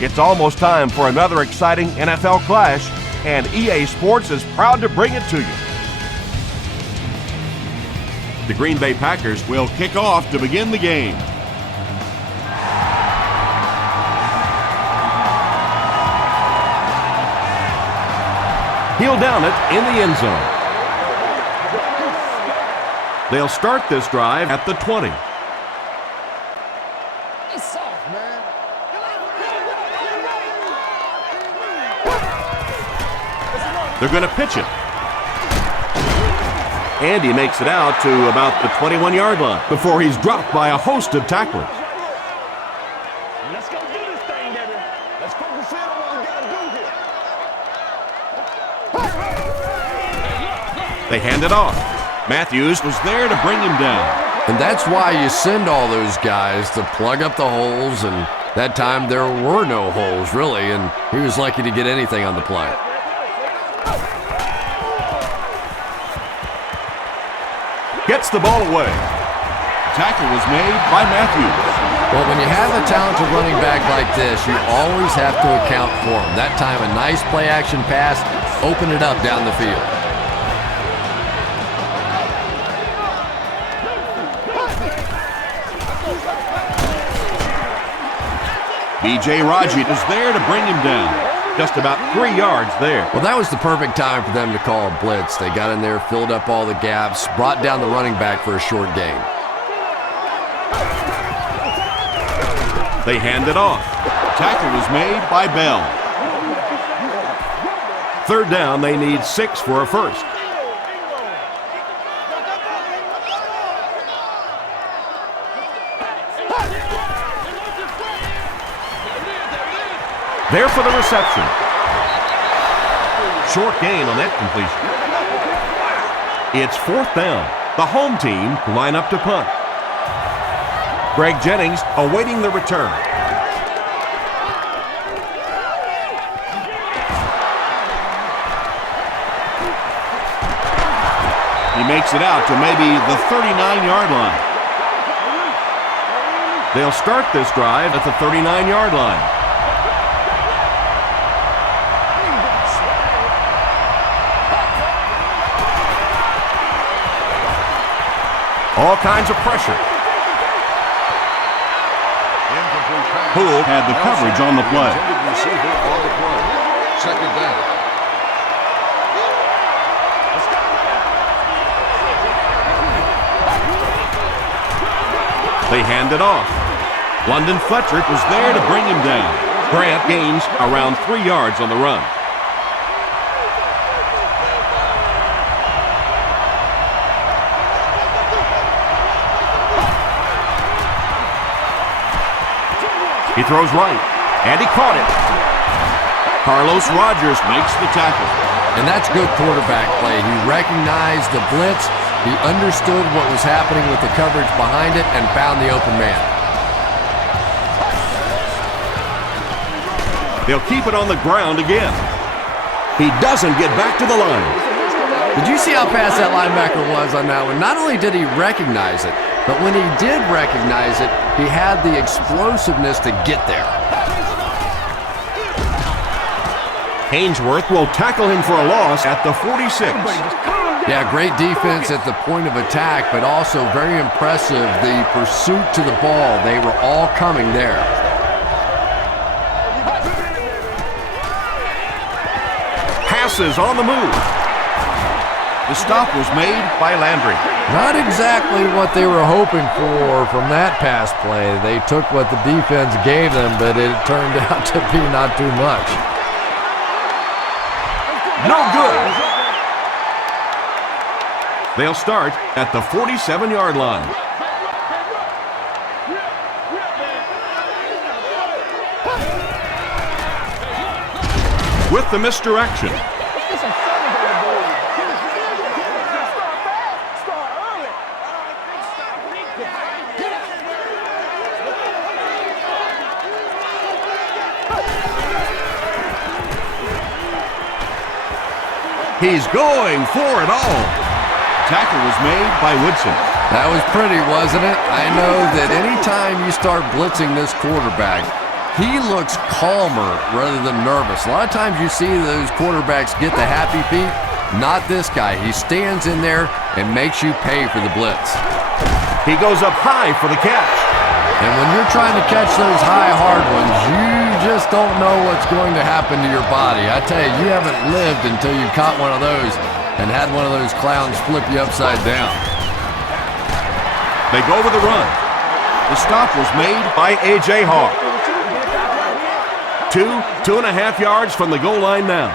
It's almost time for another exciting NFL clash, and EA Sports is proud to bring it to you. The Green Bay Packers will kick off to begin the game. He'll down it in the end zone. They'll start this drive at the 20. They're going to pitch it. And he makes it out to about the 21-yard line before he's dropped by a host of tacklers. Let's go do this thing, baby. Let's focus in on what we got to do here. They hand it off. Matthews was there to bring him down. And that's why you send all those guys to plug up the holes, and that time there were no holes, really, and he was lucky to get anything on the play. Gets the ball away. Tackle was made by Matthews. Well, when you have a talented running back like this, you always have to account for him. That time, a nice play-action pass, open it up down the field. B.J. Raji is there to bring him down. Just about 3 yards there. Well, that was the perfect time for them to call a blitz. They got in there, filled up all the gaps, brought down the running back for a short gain. They hand it off. Tackle was made by Bell. Third down, they need 6 for a first. There for the reception. Short gain on that completion. It's 4th down. The home team line up to punt. Greg Jennings awaiting the return. He makes it out to maybe the 39-yard line. They'll start this drive at the 39-yard line. All kinds of pressure. Poole had the coverage on the play. Second down. They hand it off. London Fletcher was there to bring him down. Grant gains around 3 yards on the run. He throws right, and he caught it. Carlos Rogers makes the tackle. And that's good quarterback play. He recognized the blitz, he understood what was happening with the coverage behind it, and found the open man. They'll keep it on the ground again. He doesn't get back to the line. Did you see how fast that linebacker was on that one? Not only did he recognize it, but when he did recognize it, he had the explosiveness to get there. Hainsworth will tackle him for a loss at the 46. Yeah, great defense at the point of attack, but also very impressive, the pursuit to the ball. They were all coming there. Passes on the move. The stop was made by Landry. Not exactly what they were hoping for from that pass play. They took what the defense gave them, but it turned out to be not too much. No good. They'll start at the 47-yard line. With the misdirection. He's going for it all. Tackle was made by Woodson. That was pretty, wasn't it? I know that anytime you start blitzing this quarterback, he looks calmer rather than nervous. A lot of times you see those quarterbacks get the happy feet. Not this guy. He stands in there and makes you pay for the blitz. He goes up high for the catch. And when you're trying to catch those high, hard ones, you just don't know what's going to happen to your body. I tell you, you haven't lived until you caught one of those and had one of those clowns flip you upside down. They go with the run. The stop was made by A.J. Hawk. 2.5 yards from the goal line now.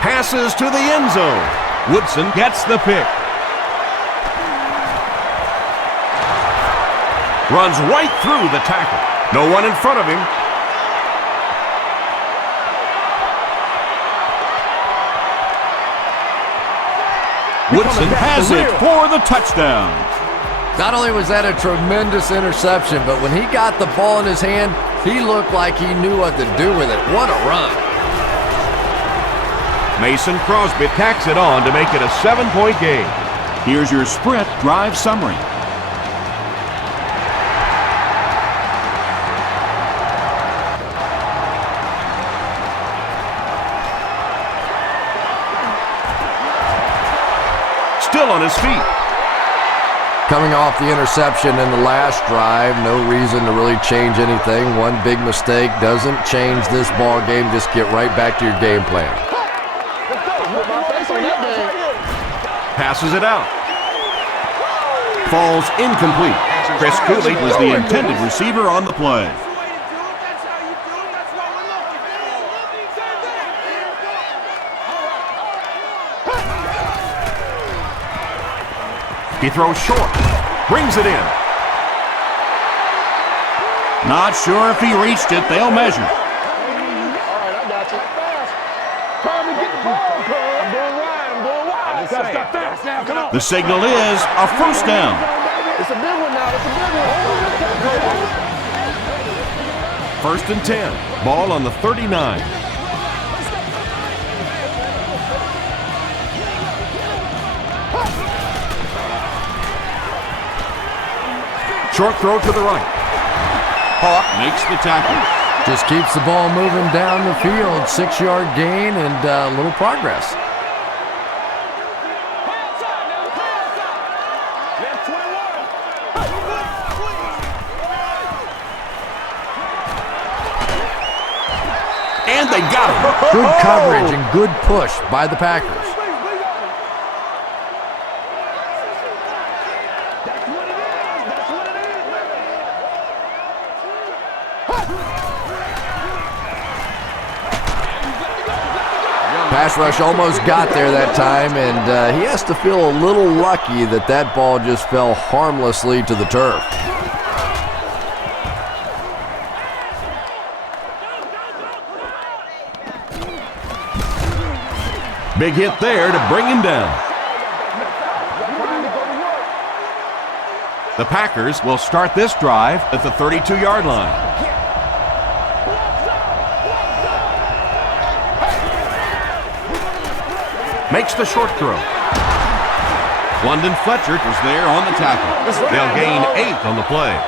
Passes to the end zone. Woodson gets the pick. Runs right through the tackle. No one in front of him. Woodson has it for the touchdown. Not only was that a tremendous interception, but when he got the ball in his hand, he looked like he knew what to do with it. What a run. Mason Crosby tacks it on to make it a 7-point game. Here's your Sprint drive summary. Still on his feet. Coming off the interception in the last drive, no reason to really change anything. One big mistake doesn't change this ball game. Just get right back to your game plan. Passes it out. Falls incomplete. Chris Cooley was the intended receiver on the play. He throws short. Brings it in. Not sure if he reached it. They'll measure. All right, I got you. Time to get the ball, I'm doing right. I'm doing right. Stop fast now. Come on. The signal is a first down. It's a big one now. It's a big one. First and 10. Ball on the 39. Short throw to the right. Hawk makes the tackle. Just keeps the ball moving down the field. 6-yard gain and a little progress. And they got him. Good coverage and good push by the Packers. Pass rush almost got there that time, and he has to feel a little lucky that that ball just fell harmlessly to the turf. Big hit there to bring him down. The Packers will start this drive at the 32-yard line. Makes the short throw. London Fletcher was there on the tackle. They'll gain 8 on the play.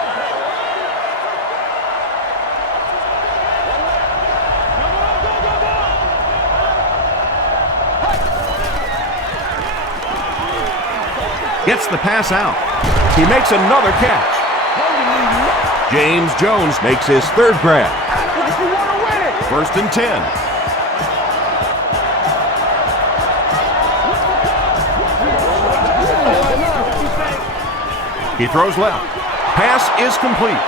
Gets the pass out. He makes another catch. James Jones makes his third grab. First and 10. He throws left. Pass is complete.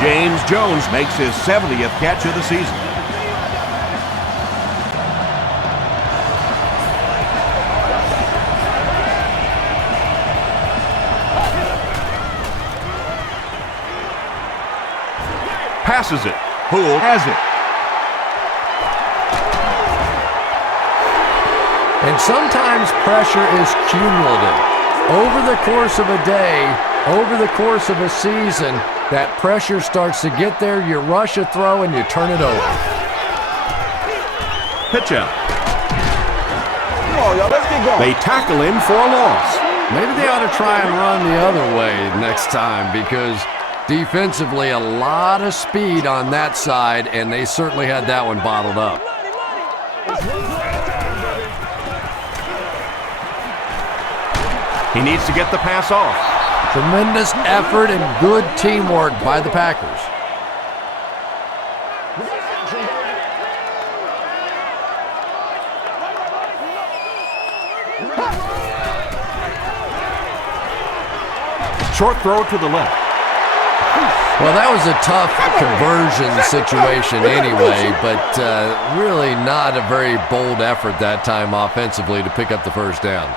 James Jones makes his 70th catch of the season. Passes it. Poole has it. And sometimes pressure is cumulative. Over the course of a day, over the course of a season, that pressure starts to get there, you rush a throw and you turn it over. Pitch out. on, y'all. Let's get going. They tackle him for a loss. Maybe they ought to try and run the other way next time, because defensively, a lot of speed on that side, and they certainly had that one bottled up. He needs to get the pass off. Tremendous effort and good teamwork by the Packers. Short throw to the left. Well, that was a tough conversion situation anyway, but really not a very bold effort that time offensively to pick up the first down.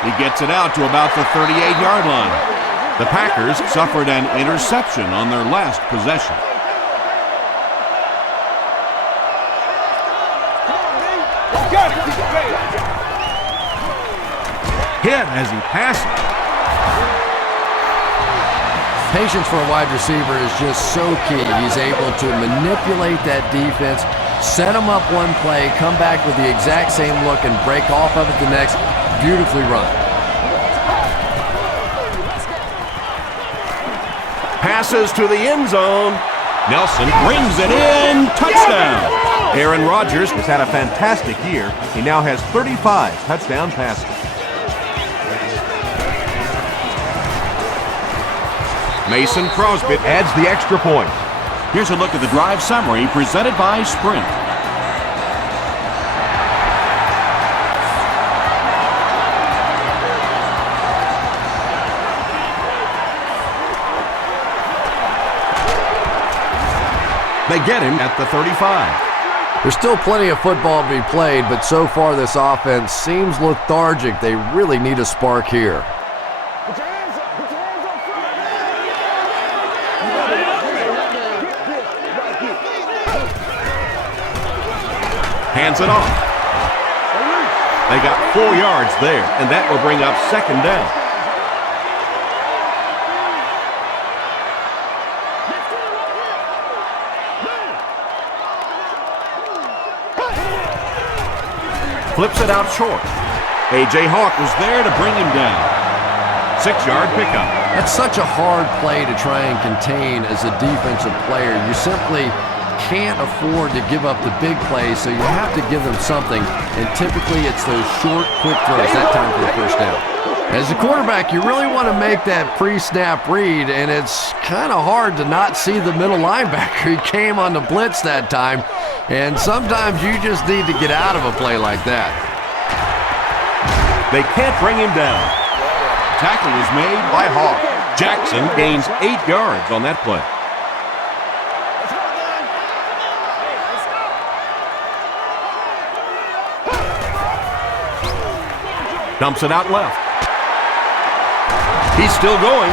He gets it out to about the 38-yard line. The Packers suffered an interception on their last possession. Hit as he passes. Patience for a wide receiver is just so key. He's able to manipulate that defense, set them up one play, come back with the exact same look, and break off of it the next. Beautifully run. Passes to the end zone. Nelson brings it in. Touchdown. Aaron Rodgers has had a fantastic year. He now has 35 touchdown passes. Mason Crosby adds the extra point. Here's a look at the drive summary presented by Sprint. They get him at the 35. There's still plenty of football to be played, but so far this offense seems lethargic. They really need a spark here. Put your hands up. Put your hands up front. Hands it off. They got 4 yards there, and that will bring up second down. Flips it out short. A.J. Hawk was there to bring him down. 6-yard pickup. That's such a hard play to try and contain as a defensive player. You simply can't afford to give up the big plays, so you have to give them something, and typically it's those short, quick throws, that time for the first down. As a quarterback, you really want to make that pre-snap read, and it's kind of hard to not see the middle linebacker. He came on the blitz that time, and sometimes you just need to get out of a play like that. They can't bring him down. Tackle is made by Hawk. Jackson gains 8 yards on that play. Dumps it out left. He's still going.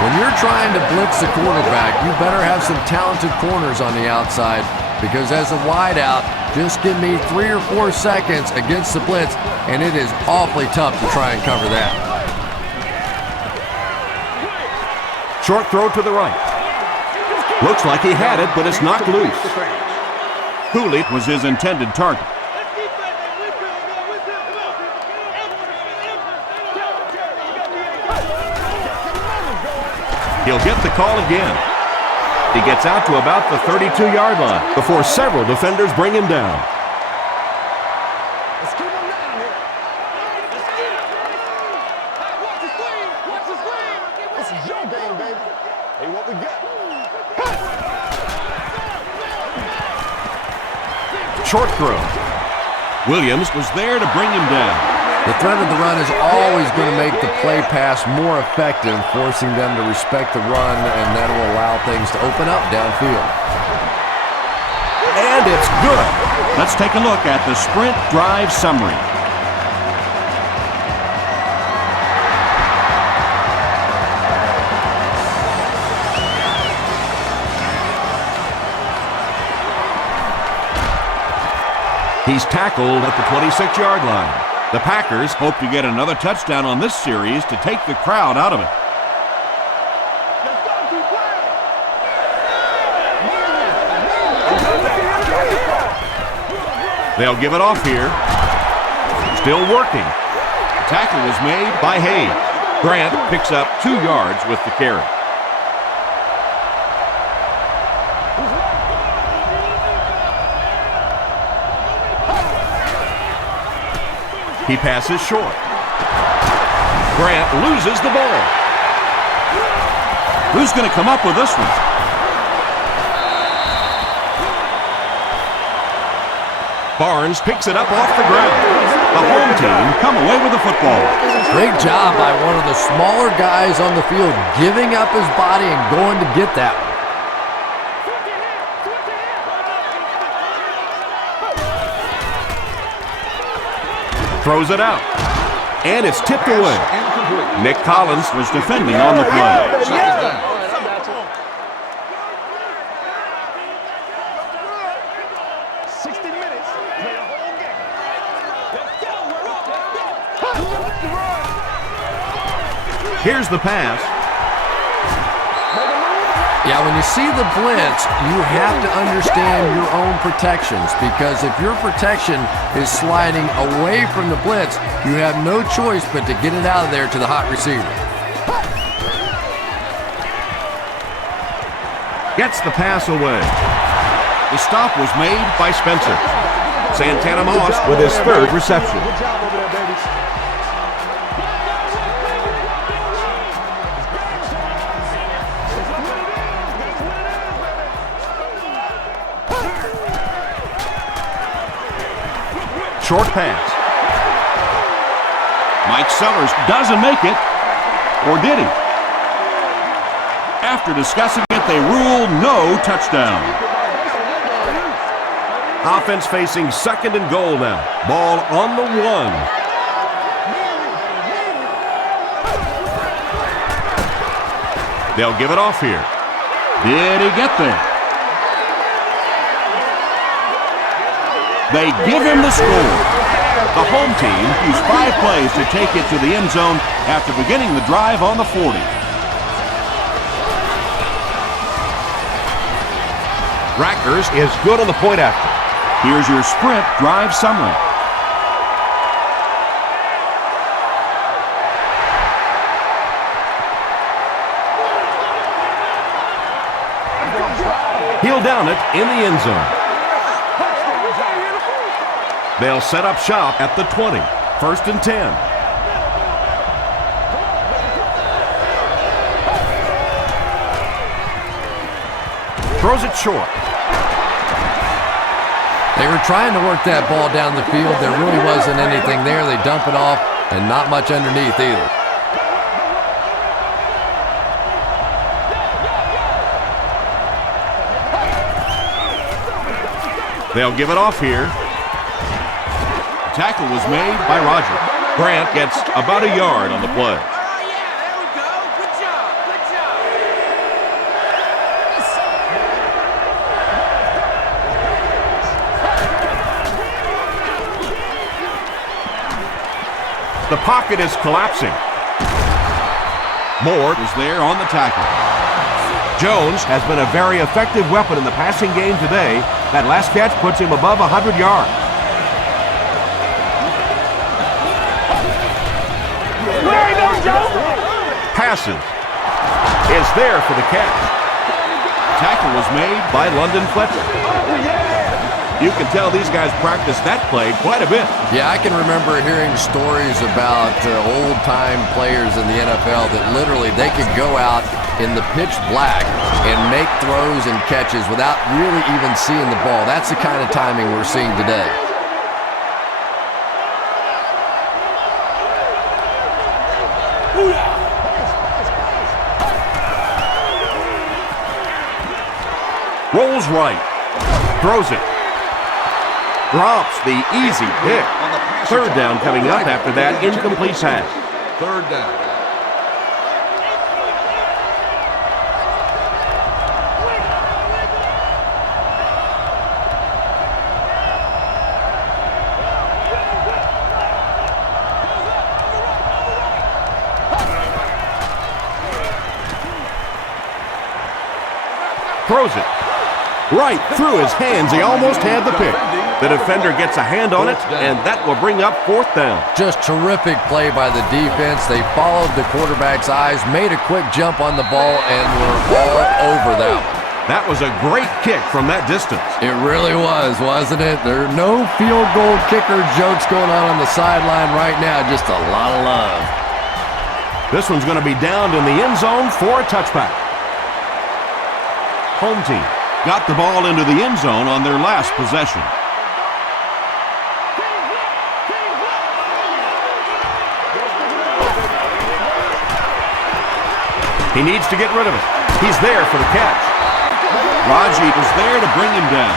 When you're trying to blitz the quarterback, you better have some talented corners on the outside, because as a wideout, just give me 3 or 4 seconds against the blitz, and it is awfully tough to try and cover that. Short throw to the right. Looks like he had it, but it's knocked loose. Cooley was his intended target. He'll get the call again. He gets out to about the 32-yard line before several defenders bring him down. Let's keep him down here. Watch the screen. Watch the screen. This is your game, baby. Hey, what we got? Short throw. Williams was there to bring him down. The threat of the run is always going to make the play pass more effective, forcing them to respect the run, and that will allow things to open up downfield. And it's good. Let's take a look at the Sprint drive summary. He He's tackled at the 26-yard line. The Packers hope to get another touchdown on this series to take the crowd out of it. They'll give it off here. Still working. Tackle was made by Hayes. Grant picks up 2 yards with the carry. He passes short. Grant loses the ball. Who's going to come up with this one? Barnes picks it up off the ground. The home team come away with the football. Great job by one of the smaller guys on the field, giving up his body and going to get that one. Throws it out. And it's tipped away. Nick Collins was defending on the play. Here's the pass. Yeah, when you see the blitz, you have to understand your own protections, because if your protection is sliding away from the blitz, you have no choice but to get it out of there to the hot receiver. Gets the pass away. The stop was made by Spencer. Santana Moss with his 3rd reception. Short pass. Mike Sellers doesn't make it. Or did he? After discussing it, they rule no touchdown. Offense facing 2nd and goal now. Ball on the 1. They'll give it off here. Did he get there? They give him the score. The home team used 5 plays to take it to the end zone after beginning the drive on the 40. Rackers is good on the point after. Here's your sprint drive summary. He'll down it in the end zone. They'll set up shop at the 20. 1st and 10. Throws it short. They were trying to work that ball down the field. There really wasn't anything there. They dump it off, and not much underneath either. They'll give it off here. Tackle was made by Roger. Grant gets about a yard on the play. The pocket is collapsing. Moore is there on the tackle. Jones has been a very effective weapon in the passing game today. That last catch puts him above 100 yards. Passes. Is there for the catch. Tackle was made by London Fletcher. You can tell these guys practice that play quite a bit. Yeah, I can remember hearing stories about old-time players in the NFL that literally they could go out in the pitch black and make throws and catches without really even seeing the ball. That's the kind of timing we're seeing today. Rolls right. Throws it. Drops the easy pick. 3rd down coming up after that incomplete pass. 3rd down. throws it. Right through his hands. He almost had the pick. The defender gets a hand on it, and that will bring up 4th down. Just terrific play by the defense. They followed the quarterback's eyes, made a quick jump on the ball, and were all over that one. That was a great kick from that distance. It really was, wasn't it? There are no field goal kicker jokes going on the sideline right now. Just a lot of love. This one's going to be downed in the end zone for a touchback. Home team got the ball into the end zone on their last possession. He needs to get rid of it. He's there for the catch. Raji is there to bring him down.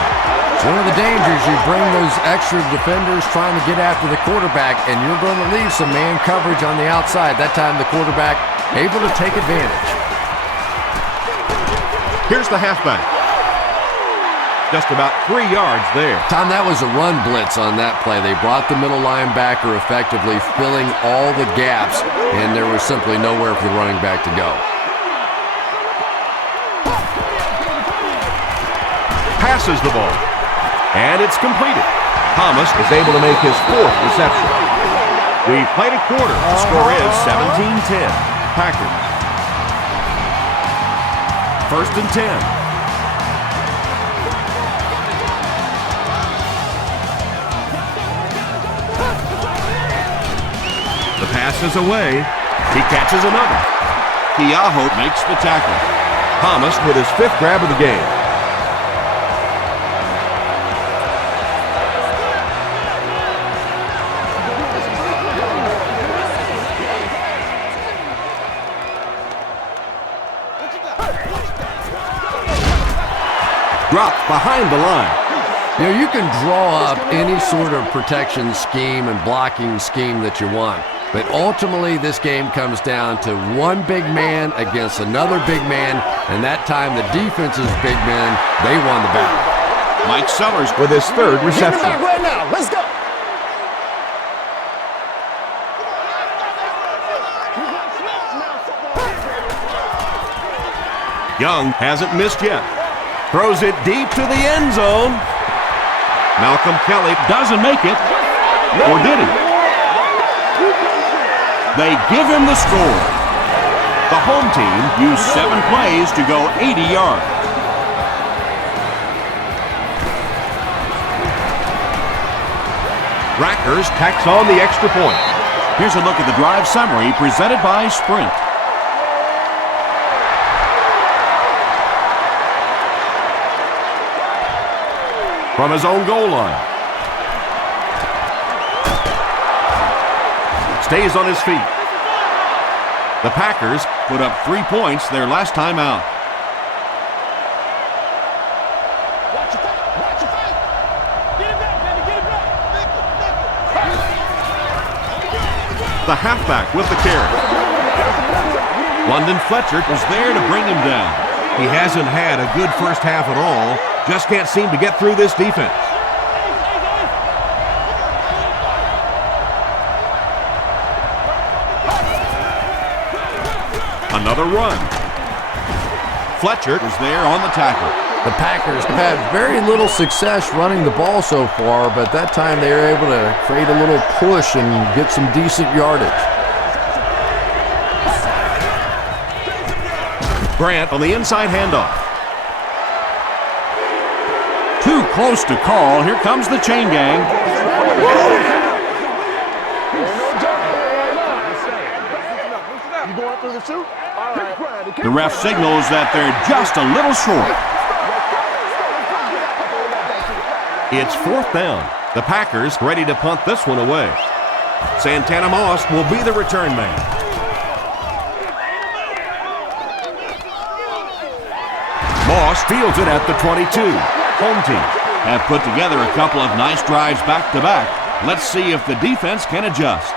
It's one of the dangers. You bring those extra defenders trying to get after the quarterback, and you're going to leave some man coverage on the outside. That time the quarterback able to take advantage. Here's the halfback. Just about 3 yards there. Tom, that was a run blitz on that play. They brought the middle linebacker effectively, filling all the gaps, and there was simply nowhere for the running back to go. Passes the ball, and it's completed. Thomas is able to make his 4th reception. We've played a quarter. The score is 17-10. Packers. 1st and 10. The pass is away. He catches another. Keaho makes the tackle. Thomas with his 5th grab of the game. Dropped behind the line. You know, you can draw up any sort of protection scheme and blocking scheme that you want. But ultimately, this game comes down to one big man against another big man, and that time the defense's big men, they won the battle. Mike Sellers with his 3rd reception. Get it back right now. Let's go. Young hasn't missed yet. Throws it deep to the end zone. Malcolm Kelly doesn't make it. Or did he? They give him the score. The home team used 7 plays to go 80 yards. Rackers tacks on the extra point. Here's a look at the drive summary presented by Sprint. From his own goal line. Stays on his feet. The Packers put up 3 points their last time out. The halfback with the carry. London Fletcher was there to bring him down. He hasn't had a good first half at all. Just can't seem to get through this defense. Another run. Fletcher is there on the tackle. The Packers have had very little success running the ball so far, but that time they were able to create a little push and get some decent yardage. Grant on the inside handoff. Too close to call. Here comes the chain gang. The ref signals that they're just a little short. It's 4th down. The Packers ready to punt this one away. Santana Moss will be the return man. Moss fields it at the 22. Home team have put together a couple of nice drives back-to-back. Let's see if the defense can adjust.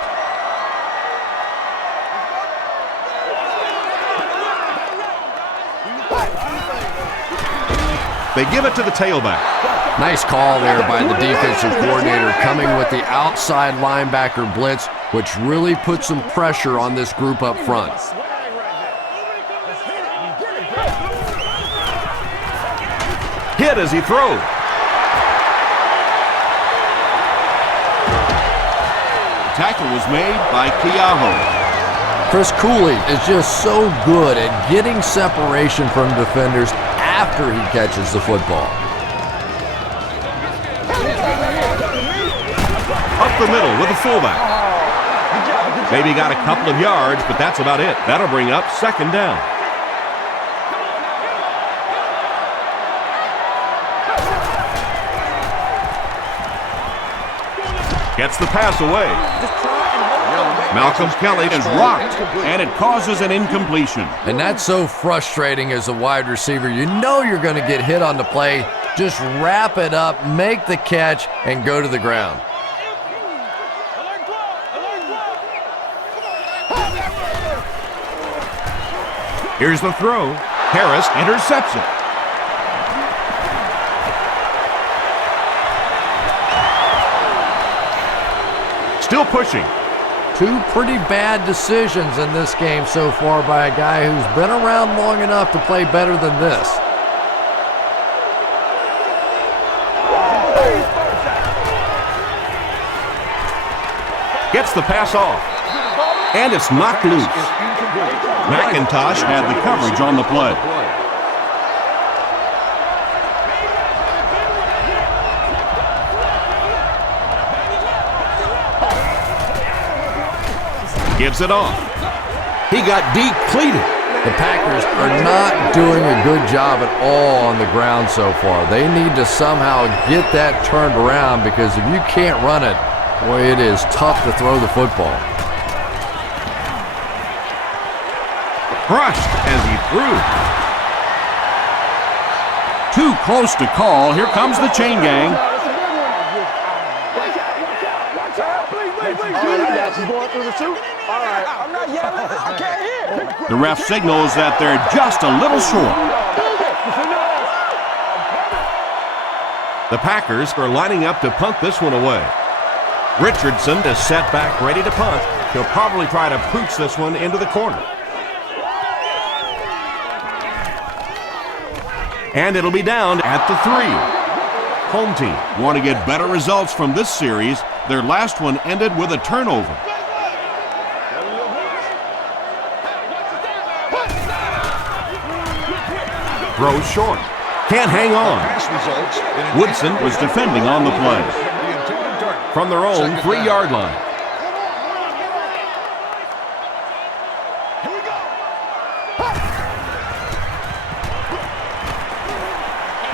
They give it to the tailback. Nice call there by the defensive coordinator, coming with the outside linebacker blitz, which really put some pressure on this group up front. hit as he throws. Tackle was made by Keaho. Chris Cooley is just so good at getting separation from defenders after he catches the football. Up the middle with the fullback. Maybe got a couple of yards, but that's about it. That'll bring up second down. Gets the pass away. Malcolm Kelly Is rocked, and it causes an incompletion. And that's so frustrating as a wide receiver. You know you're going to get hit on the play. Just wrap it up, make the catch, and go to the ground. Here's the throw. Harris intercepts it. Still pushing. Two pretty bad decisions in this game so far by a guy who's been around long enough to play better than this. Gets the pass off. And it's knocked loose. McIntosh Had the coverage on the play. gives it off. He got depleted. The Packers are not doing a good job at all on the ground so far. They need to somehow get that turned around, because if you can't run it, boy, it is tough to throw the football. Crushed as he threw. Too close to call. Here comes the chain gang. The ref signals that they're just a little short. The Packers are lining up to punt this one away. Richardson is set back ready to punt. He'll probably try to pooch this one into the corner. And it'll be down at the 3. Home team Want to get better results from this series. Their last one ended with a turnover. throws short. Can't hang on. Woodson Was defending on the play. from their own 3-yard line.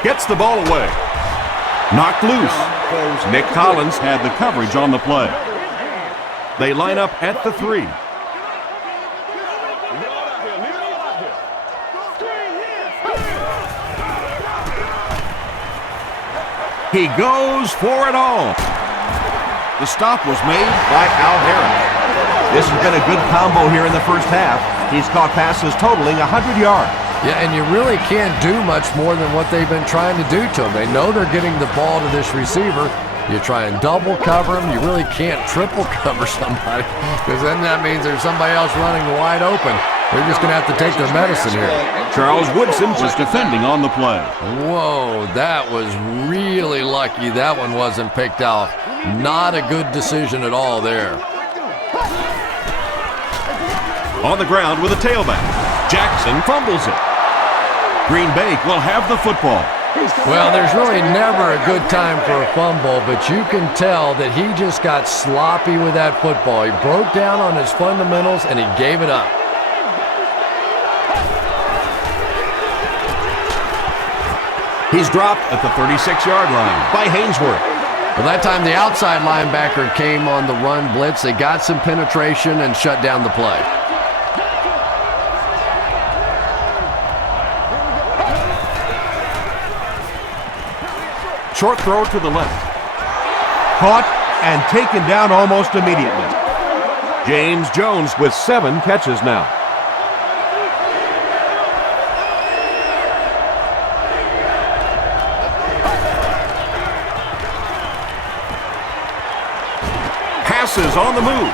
Gets the ball away. Knocked loose. Nick Collins Had the coverage on the play. They line up at the 3. He goes for it all. The stop was made By Al Harris. This has been a good combo here in the first half. He's caught passes totaling 100 yards. Yeah, and you really can't do much more than what they've been trying to do to him. They know they're getting the ball to this receiver. You try and double cover him. You really can't triple cover somebody, because then that means there's somebody else running wide open. They're just going to have to take their medicine here. Charles Woodson was defending on the play. Whoa, that was really lucky that one wasn't picked off. Not a good decision at all there. on the ground with a tailback. Jackson fumbles it. Green Bay will have the football. Well, there's really never a good time for a fumble, but you can tell that he just got sloppy with that football. He broke down on his fundamentals, and he gave it up. He's dropped at the 36-yard line by Hainsworth. Well, that time the outside linebacker came on the run blitz. They got some penetration and shut down the play. Short throw to the left. Caught and taken down almost immediately. James Jones with 7 catches now. Passes on the move.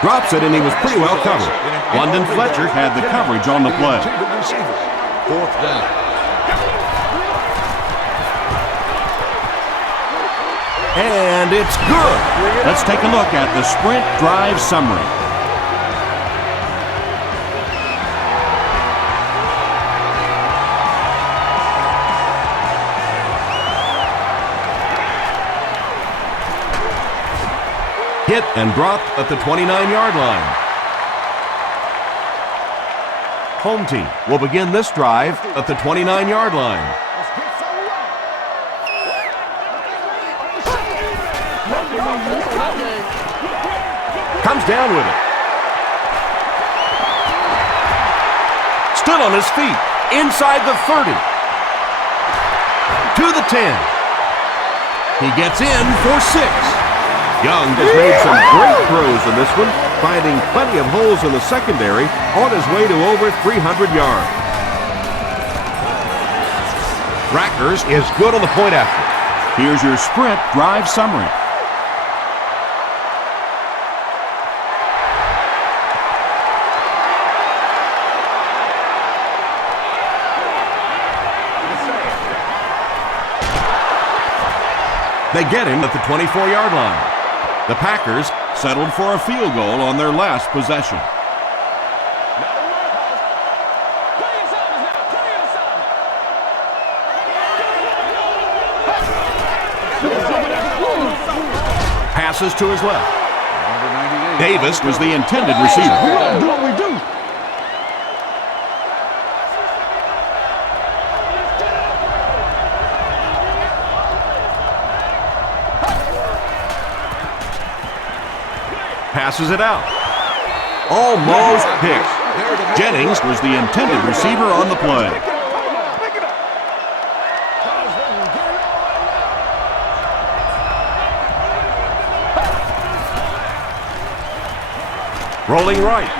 Drops it, and he was pretty well covered. London Fletcher Had the coverage on the play. Fourth down. And it's good. Let's take a look at the sprint drive summary. Hit and dropped at the 29-yard line. Home team will begin this drive at the 29-yard line. Comes down with it. Stood on his feet. Inside the 30. To the 10. He gets in for 6. Young has made some great throws in this one, finding plenty of holes in the secondary on his way to over 300 yards. Rackers is good on the point after. Here's your sprint drive summary. They get him at the 24-yard line. The Packers settled for a field goal on their last possession. Passes to his left. Davis was the intended receiver. Do what we do. Passes it out. Almost picked. Jennings was the intended receiver on the play. Rolling right.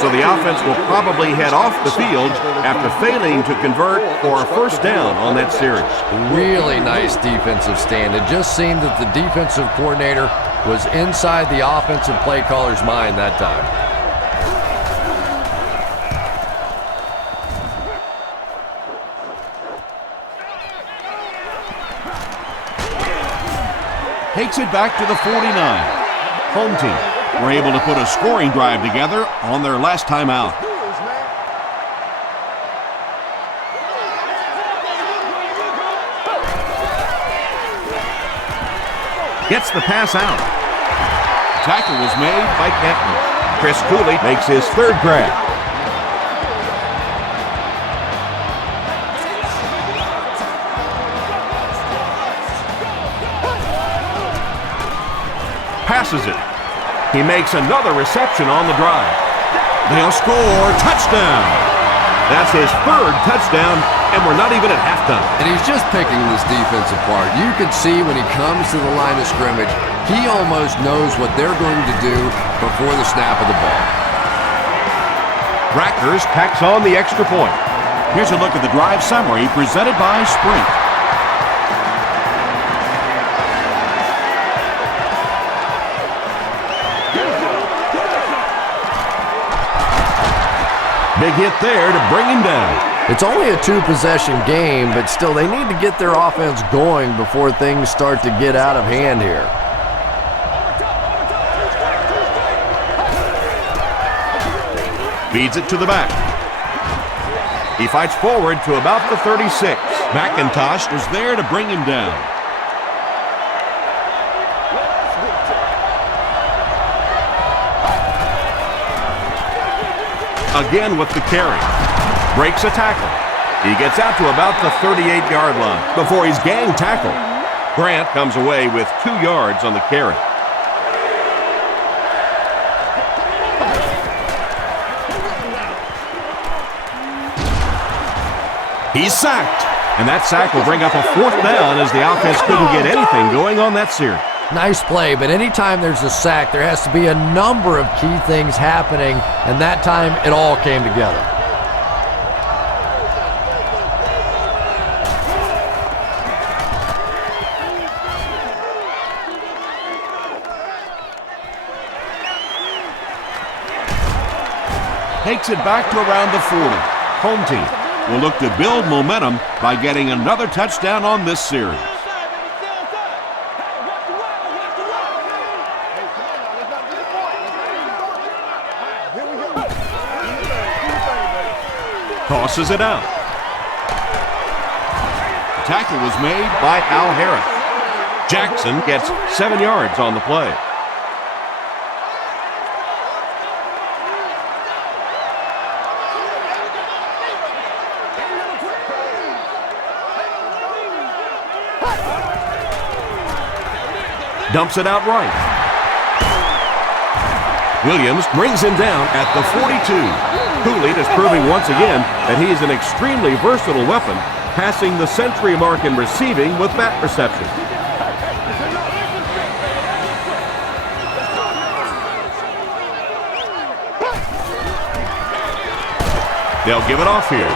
So the offense will probably head off the field after failing to convert for a first down on that series. Really nice defensive stand. It just seemed that the defensive coordinator was inside the offensive play caller's mind that time. Takes it back to the 49. Home team were able to put a scoring drive together on their last time out. gets the pass out. Tackle was made by Kenton. Chris Cooley makes his third grab. Passes it. He makes another reception on the drive. They'll score. Touchdown. That's his third touchdown, and we're not even at halftime. And he's just picking this defense apart. You can see when he comes to the line of scrimmage, he almost knows what they're going to do before the snap of the ball. Rackers tacks on the extra point. Here's a look at the drive summary presented by Sprint. Big hit there to bring him down. It's only a two-possession game, but still they need to get their offense going before things start to get out of hand here. Feeds it to the back. He fights forward to about the 36. McIntosh was there to bring him down. Again with the carry. Breaks a tackle. He gets out to about the 38-yard line before he's gang tackled. Grant comes away with 2 yards on the carry. He's sacked. And that sack will bring up a 4th down as the offense couldn't get anything going on that series. Nice play, but anytime there's a sack, there has to be a number of key things happening, and that time it all came together. Takes it back to around the 40. Home team will look to build momentum by getting another touchdown on this series. Tosses it out. Tackle was made By Al Harris. Jackson gets 7 yards on the play. Dumps it out right. Williams brings him down at the 42. Cooley is proving once again that he's an extremely versatile weapon, passing the century mark in receiving with that reception. They'll give it off here.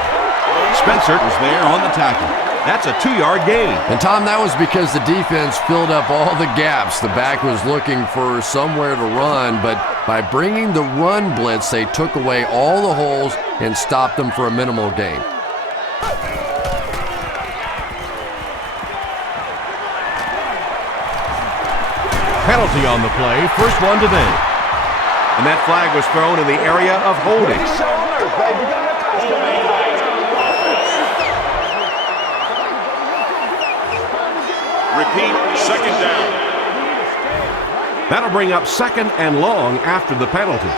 Spencer is there on the tackle. That's a 2-yard gain. And, Tom, that was because the defense filled up all the gaps. The back was looking for somewhere to run, but by bringing the run blitz, they took away all the holes and stopped them for a minimal gain. Penalty on the play, first one today. And that flag was thrown in the area of holding. repeat, second down. That'll bring up second and long after the penalty.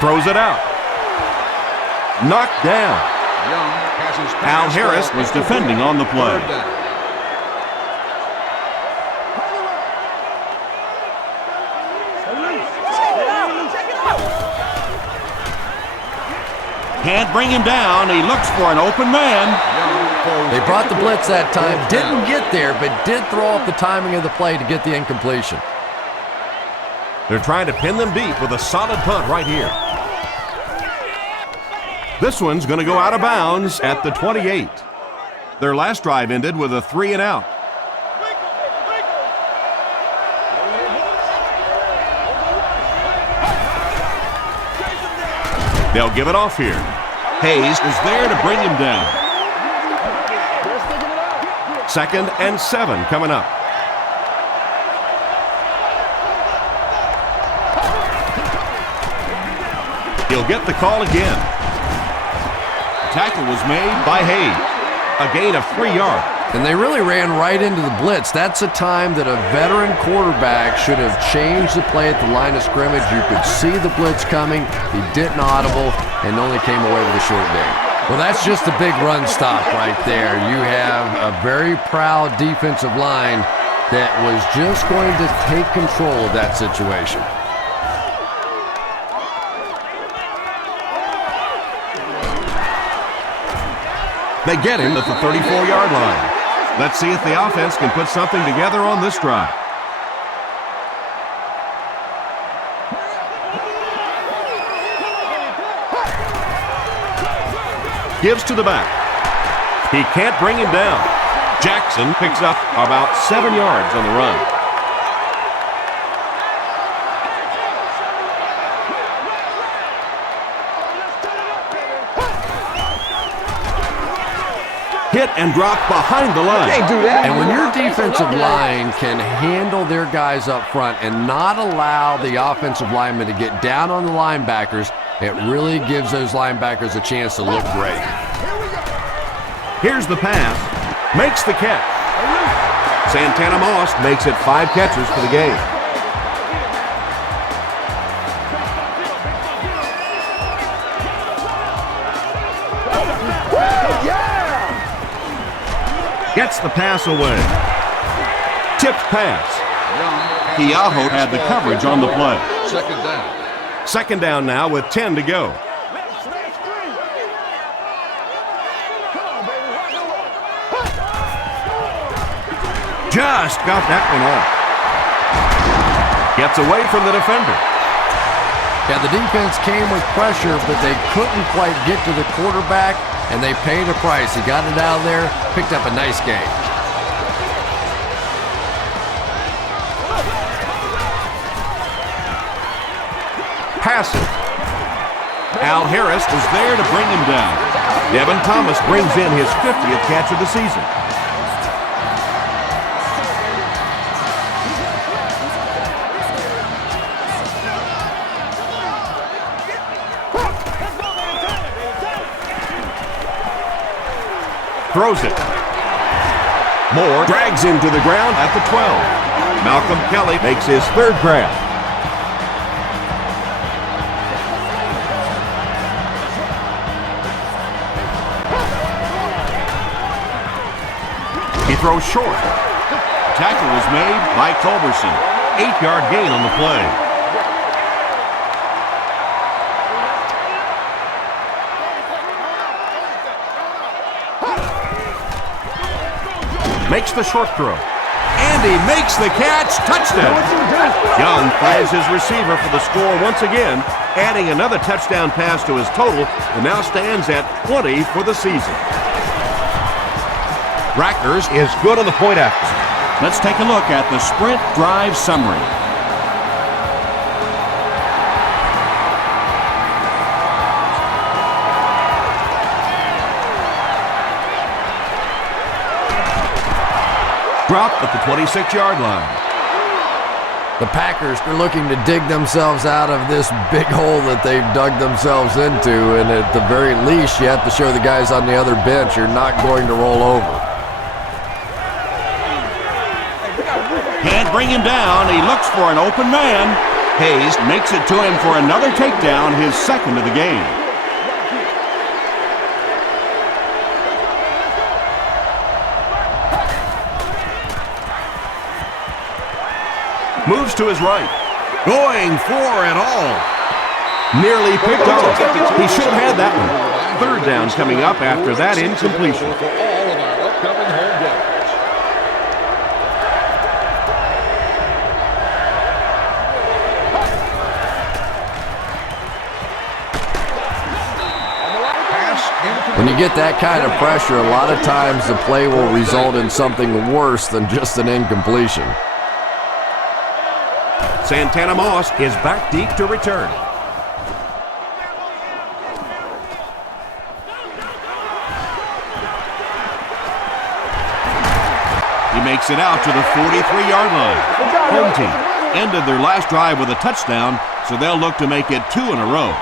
Throws it out. Knocked down. Al Harris Was defending on the play. Can't bring him down. He looks for an open man. They brought the blitz that time. Didn't get there, but did throw off the timing of the play to get the incompletion. They're trying to pin them deep with a solid punt right here. This one's going to go out of bounds at the 28. Their last drive ended with a 3 and out. They'll give it off here. Hayes is there to bring him down. 2nd and 7 coming up. He'll get the call again. Tackle was made By Hayes. A gain of 3 yards. And they really ran right into the blitz. That's a time that a veteran quarterback should have changed the play at the line of scrimmage. You could see the blitz coming. He didn't audible and only came away with a short gain. Well, that's just a big run stop right there. You have a very proud defensive line that was just going to take control of that situation. They get him at the 34-yard line. Let's see if the offense can put something together on this drive. Gives to the back. He can't bring him down. Jackson picks up about 7 yards on the run. Hit and drop behind the line. Can't do that. And when your defensive line can handle their guys up front and not allow the offensive linemen to get down on the linebackers, it really gives those linebackers a chance to look great. Here's the pass. Makes the catch. Santana Moss makes it 5 catches for the game. Gets the pass away. Tipped pass. Keaho had the coverage on the play. Second down now with 10 to go. Just got that one off. Gets away from the defender. Yeah, the defense came with pressure, but they couldn't quite get to the quarterback, and they paid a price. He got it out of there, picked up a nice gain. Passes. Al Harris is there to bring him down. Devin Thomas brings in his 50th catch of the season. Throws it. Moore drags him to the ground at the 12. Malcolm Kelly makes his third grab. He throws short. Tackle was made by Culberson. 8-yard gain on the play. Makes the short throw. And he makes the catch. Touchdown. Young finds his receiver for the score once again, adding another touchdown pass to his total, and now stands at 20 for the season. Rackers is good on the point after. Let's take a look at the sprint drive summary. Dropped at the 26-yard line. The Packers are looking to dig themselves out of this big hole that they've dug themselves into, and at the very least, you have to show the guys on the other bench you're not going to roll over. Can't bring him down. He looks for an open man. Hayes makes it to him for another takedown, his second of the game. Moves to his right. Going for it all. Nearly picked off. He should have had that one. Third down's coming up after that incompletion. For all of our upcoming home games. When you get that kind of pressure, a lot of times the play will result in something worse than just an incompletion. Santana Moss is back deep to return. He makes it out to the 43-yard line. Home team ended their last drive with a touchdown, so they'll look to make it 2 in a row.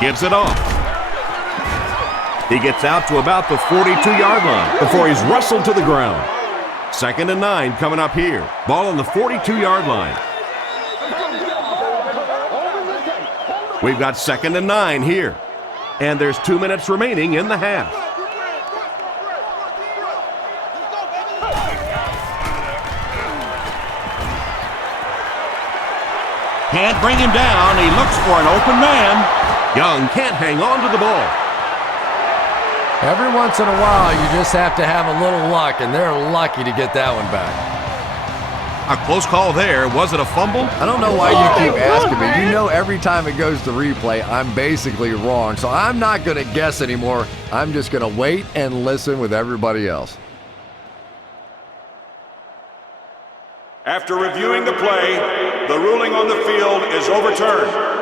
Gives it off. He gets out to about the 42-yard line before he's wrestled to the ground. 2nd and 9 coming up here. Ball on the 42-yard line. We've got 2nd and 9 here. And there's 2 minutes remaining in the half. Can't bring him down. He looks for an open man. Young can't hang on to the ball. Every once in a while, you just have to have a little luck, and they're lucky to get that one back. A close call there. Was it a fumble? I don't know why you keep asking me. You know every time it goes to replay, I'm basically wrong. So I'm not going to guess anymore. I'm just going to wait and listen with everybody else. After reviewing the play, the ruling on the field is overturned.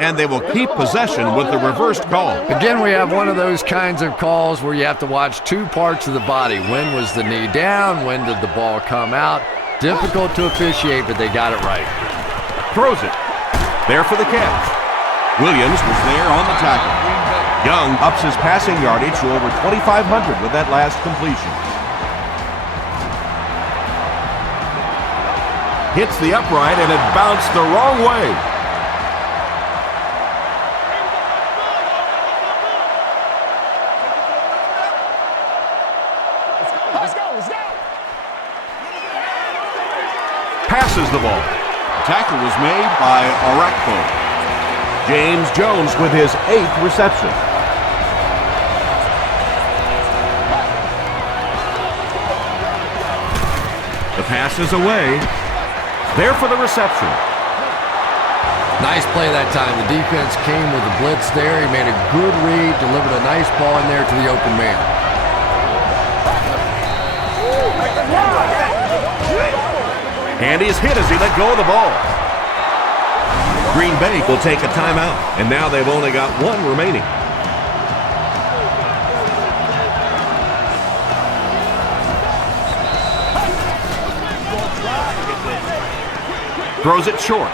And they will keep possession with the reversed call. Again, we have one of those kinds of calls where you have to watch two parts of the body. When was the knee down? When did the ball come out? Difficult to officiate, but they got it right. Throws it. There for the catch. Williams was there on the tackle. Young ups his passing yardage to over 2,500 with that last completion. Hits the upright and it bounced the wrong way. Passes the ball. Tackle was made by Orakpo. James Jones with his 8th reception. The pass is away. There for the reception. Nice play that time. The defense came with a blitz there. He made a good read, delivered a nice ball in there to the open man. And he's hit as he let go of the ball. Green Bay will take a timeout, and now they've only got one remaining. Throws it short.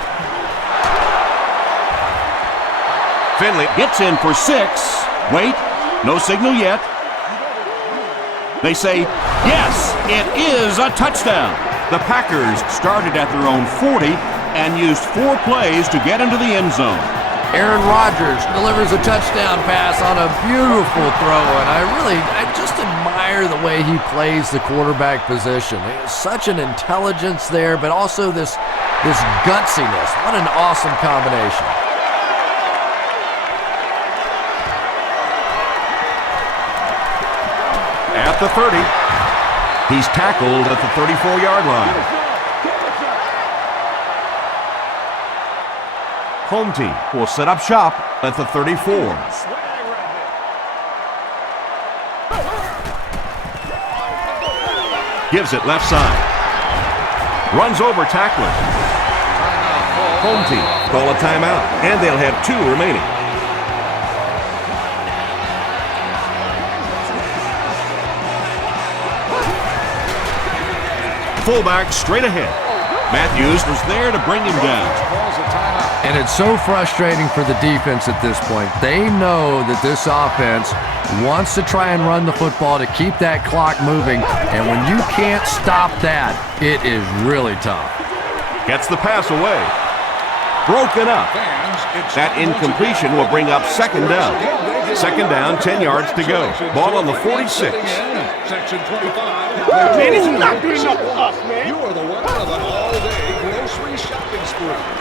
Finley gets in for 6. Wait, no signal yet. They say, yes, it is a touchdown. The Packers started at their own 40 and used 4 plays to get into the end zone. Aaron Rodgers delivers a touchdown pass on a beautiful throw, and I just admire the way he plays the quarterback position. There's such an intelligence there, but also this gutsiness. What an awesome combination. At the 30, he's tackled at the 34-yard line. Home team will set up shop at the 34. Gives it left side. Runs over tackler. Home team call a timeout, and they'll have 2 remaining. Fullback straight ahead. Matthews was there to bring him down. And it's so frustrating for the defense at this point. They know that this offense wants to try and run the football to keep that clock moving, and when you can't stop that, it is really tough. Gets the pass away. Broken up. That incompletion will bring up second down. Second down, 10 yards to go. Ball on the 46. Section 25. Man, it's not good enough for us, man. You are the winner of an all-day grocery shopping spree.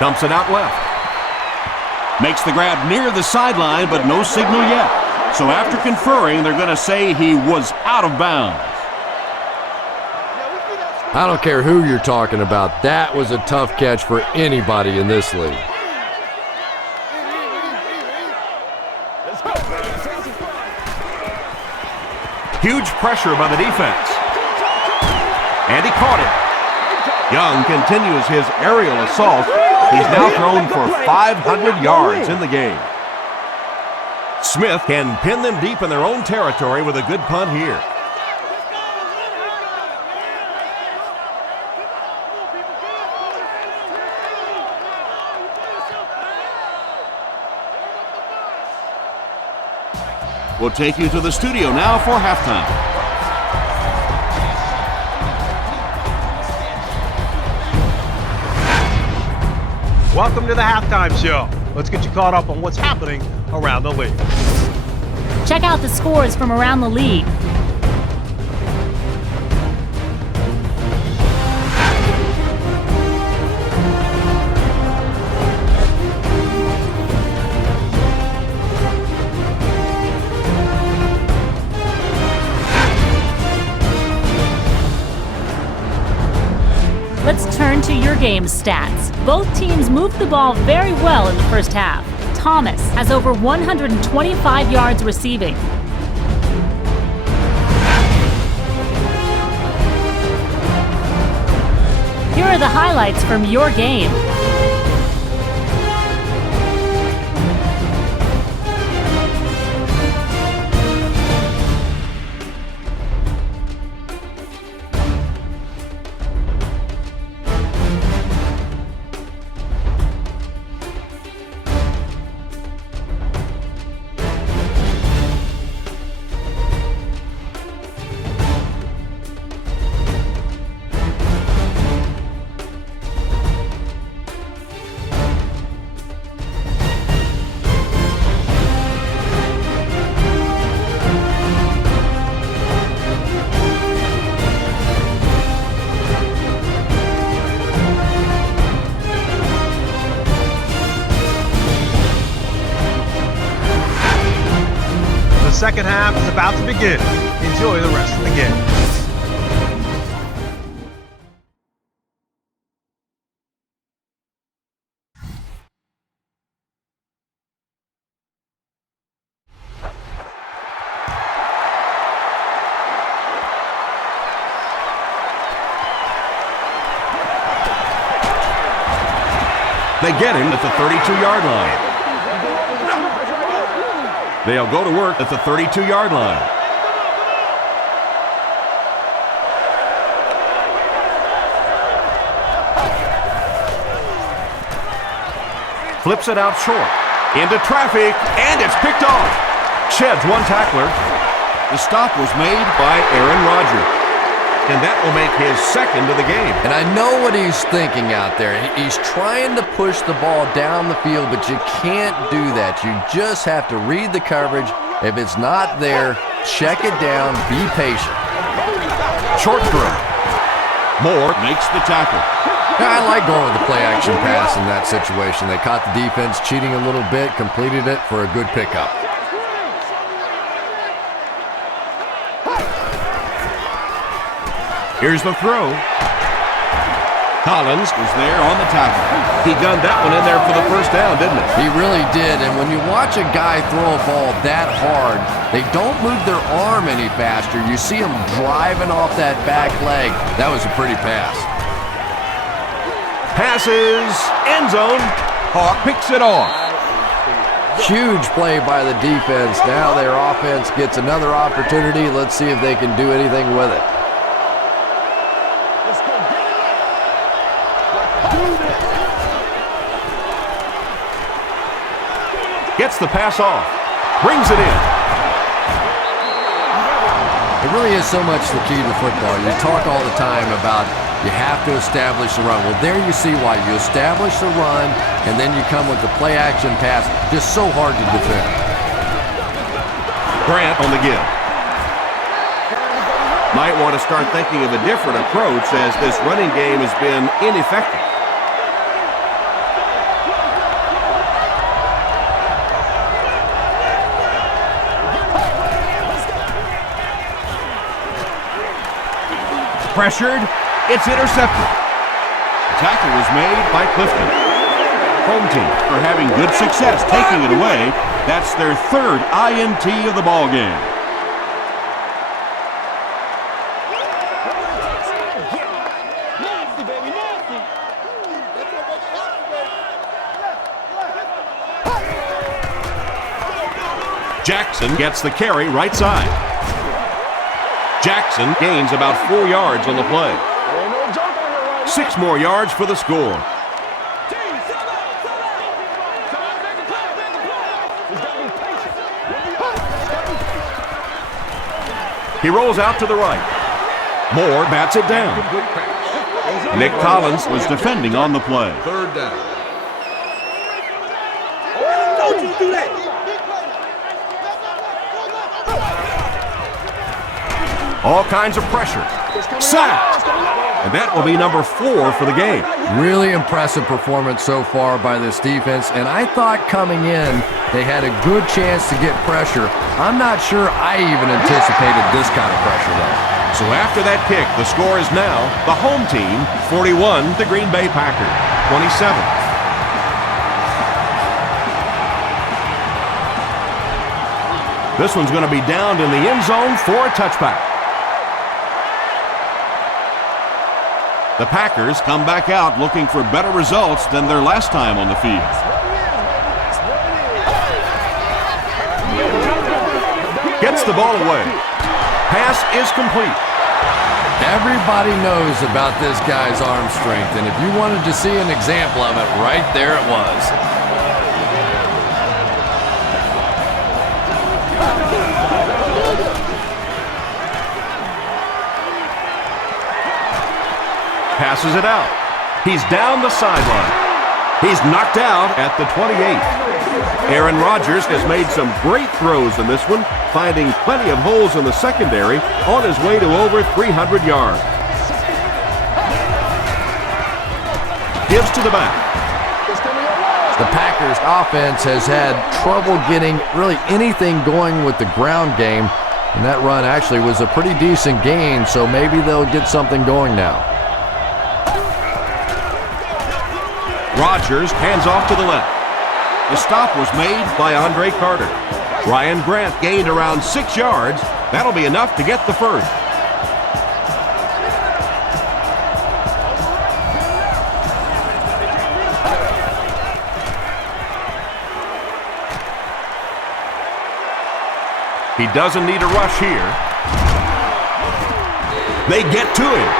Dumps it out left. Makes the grab near the sideline, but no signal yet. So after conferring, they're going to say he was out of bounds. I don't care who you're talking about. That was a tough catch for anybody in this league. Huge pressure by the defense. And he caught it. Young continues his aerial assault. He's now thrown for 500 yards in the game. Smith can pin them deep in their own territory with a good punt here. We'll take you to the studio now for halftime. Welcome to the halftime show. Let's get you caught up on what's happening around the league. Check out the scores from around the league. Let's turn to your game stats. Both teams moved the ball very well in the first half. Thomas has over 125 yards receiving. Here are the highlights from your game. The second half is about to begin. Enjoy the rest of the game. They get him at the 32-yard line. They'll go to work at the 32-yard line. Flips it out short. Into traffic, and it's picked off. Sheds one tackler. The stop was made by Aaron Rodgers. And that will make his second of the game. And I know what he's thinking out there. He's trying to push the ball down the field, but you can't do that. You just have to read the coverage. If it's not there, check it down, be patient. Short throw. Moore makes the tackle. I like going with the play-action pass in that situation. They caught the defense cheating a little bit, completed it for a good pickup. Here's the throw. Collins was there on the tackle. He gunned that one in there for the first down, didn't he? He really did, and when you watch a guy throw a ball that hard, they don't move their arm any faster. You see him driving off that back leg. That was a pretty pass. Passes, end zone. Hawk picks it off. Huge play by the defense. Now their offense gets another opportunity. Let's see if they can do anything with it. Gets the pass off. Brings it in. It really is so much the key to football. You talk all the time about you have to establish the run. Well, there you see why. You establish the run, and then you come with the play-action pass. Just so hard to defend. Grant on the give. Might want to start thinking of a different approach as this running game has been ineffective. Pressured, it's intercepted. Tackle was made by Clifton. Home team are having good success taking it away. That's their third INT of the ball game. Jackson gets the carry right side. Jackson gains about 4 yards on the play. 6 more yards for the score. He rolls out to the right. Moore bats it down. Nick Collins was defending on the play. Third down. Don't you do that! All kinds of pressure. Sacked. And that will be number 4 for the game. Really impressive performance so far by this defense, and I thought coming in they had a good chance to get pressure. I'm not sure I even anticipated this kind of pressure, though. So after that kick, the score is now the home team 41, the Green Bay Packers 27. This one's going to be downed in the end zone for a touchback. The Packers come back out looking for better results than their last time on the field. Gets the ball away. Pass is complete. Everybody knows about this guy's arm strength, and if you wanted to see an example of it, right there it was. Passes it out. He's down the sideline. He's knocked out at the 28. Aaron Rodgers has made some great throws in this one, finding plenty of holes in the secondary on his way to over 300 yards. Gives to the back. The Packers offense has had trouble getting really anything going with the ground game, and that run actually was a pretty decent gain, so maybe they'll get something going now. Rodgers hands off to the left. The stop was made by Andre Carter. Ryan Grant gained around 6 yards. That'll be enough to get the first. He doesn't need a rush here. They get to him.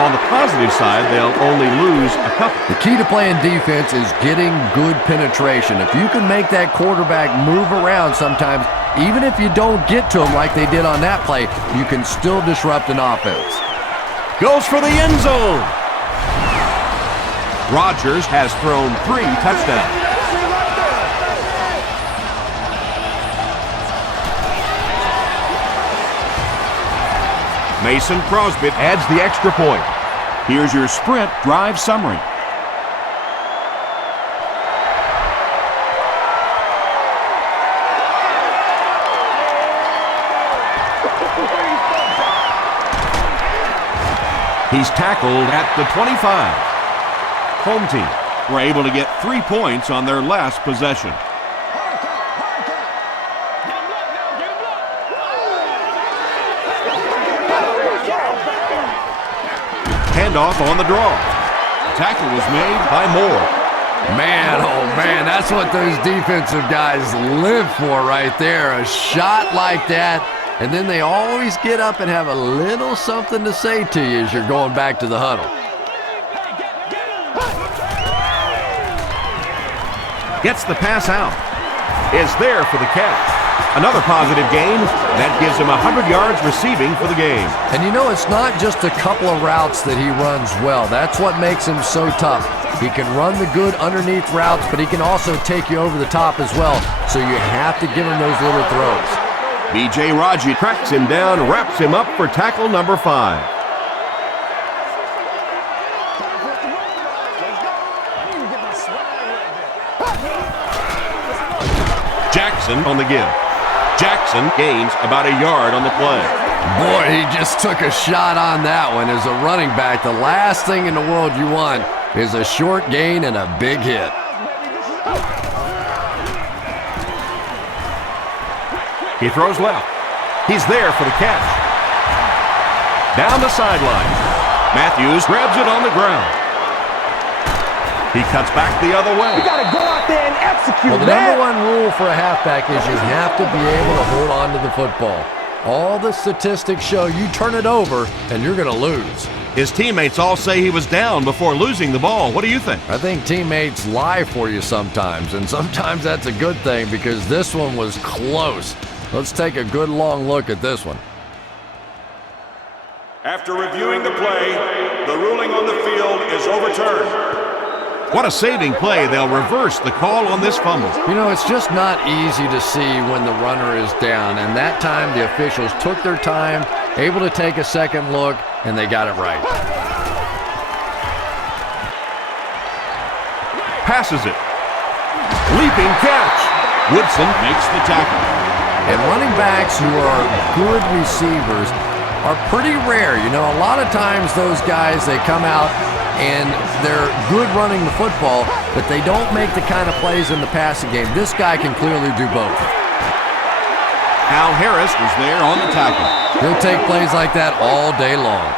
On the positive side, they'll only lose a couple. The key to playing defense is getting good penetration. If you can make that quarterback move around sometimes, even if you don't get to him like they did on that play, you can still disrupt an offense. Goes for the end zone. Rodgers has thrown 3 touchdowns. Mason Crosby adds the extra point. Here's your sprint drive summary. He's tackled at the 25. Home team Were able to get 3 points on their last possession. handoff on the draw. Tackle was made by Moore. Man, oh man, that's what those defensive guys live for right there. A shot like that, and then they always get up and have a little something to say to you as you're going back to the huddle. Gets the pass out. Is there for the catch. Another positive gain. That gives him 100 yards receiving for the game. And you know, it's not just a couple of routes that he runs well. That's what makes him so tough. He can run the good underneath routes, but he can also take you over the top as well. So you have to give him those little throws. B.J. Raji tracks him down, wraps him up for tackle number 5. Jackson on the give. Jackson gains about a yard on the play. Boy, he just took a shot on that one. As a running back, the last thing in the world you want is a short gain and a big hit. He throws left. He's there for the catch. Down the sideline. Matthews grabs it on the ground. He cuts back the other way. You got to go out there and execute. Well, the number one rule for a halfback is you have to be able to hold on to the football. All the statistics show you turn it over and you're going to lose. His teammates all say he was down before losing the ball. What do you think? I think teammates lie for you sometimes, and sometimes that's a good thing because this one was close. Let's take a good long look at this one. After reviewing the play, the ruling on the field is overturned. What a saving play. They'll reverse the call on this fumble. You know, it's just not easy to see when the runner is down, and that time the officials took their time, able to take a second look, and they got it right. Passes it. Leaping catch. Woodson makes the tackle. And running backs who are good receivers are pretty rare. You know, a lot of times those guys, they come out and they're good running the football, but they don't make the kind of plays in the passing game. This guy can clearly do both. Al Harris was there on the tackle. He'll take plays like that all day long.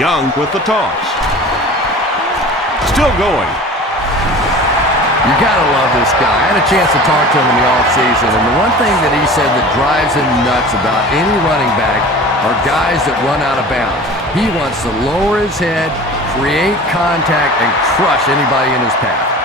Young with the toss. Still going. You gotta love this guy. I had a chance to talk to him in the offseason, and the one thing that he said that drives him nuts about any running back are guys that run out of bounds. He wants to lower his head, create contact, and crush anybody in his path.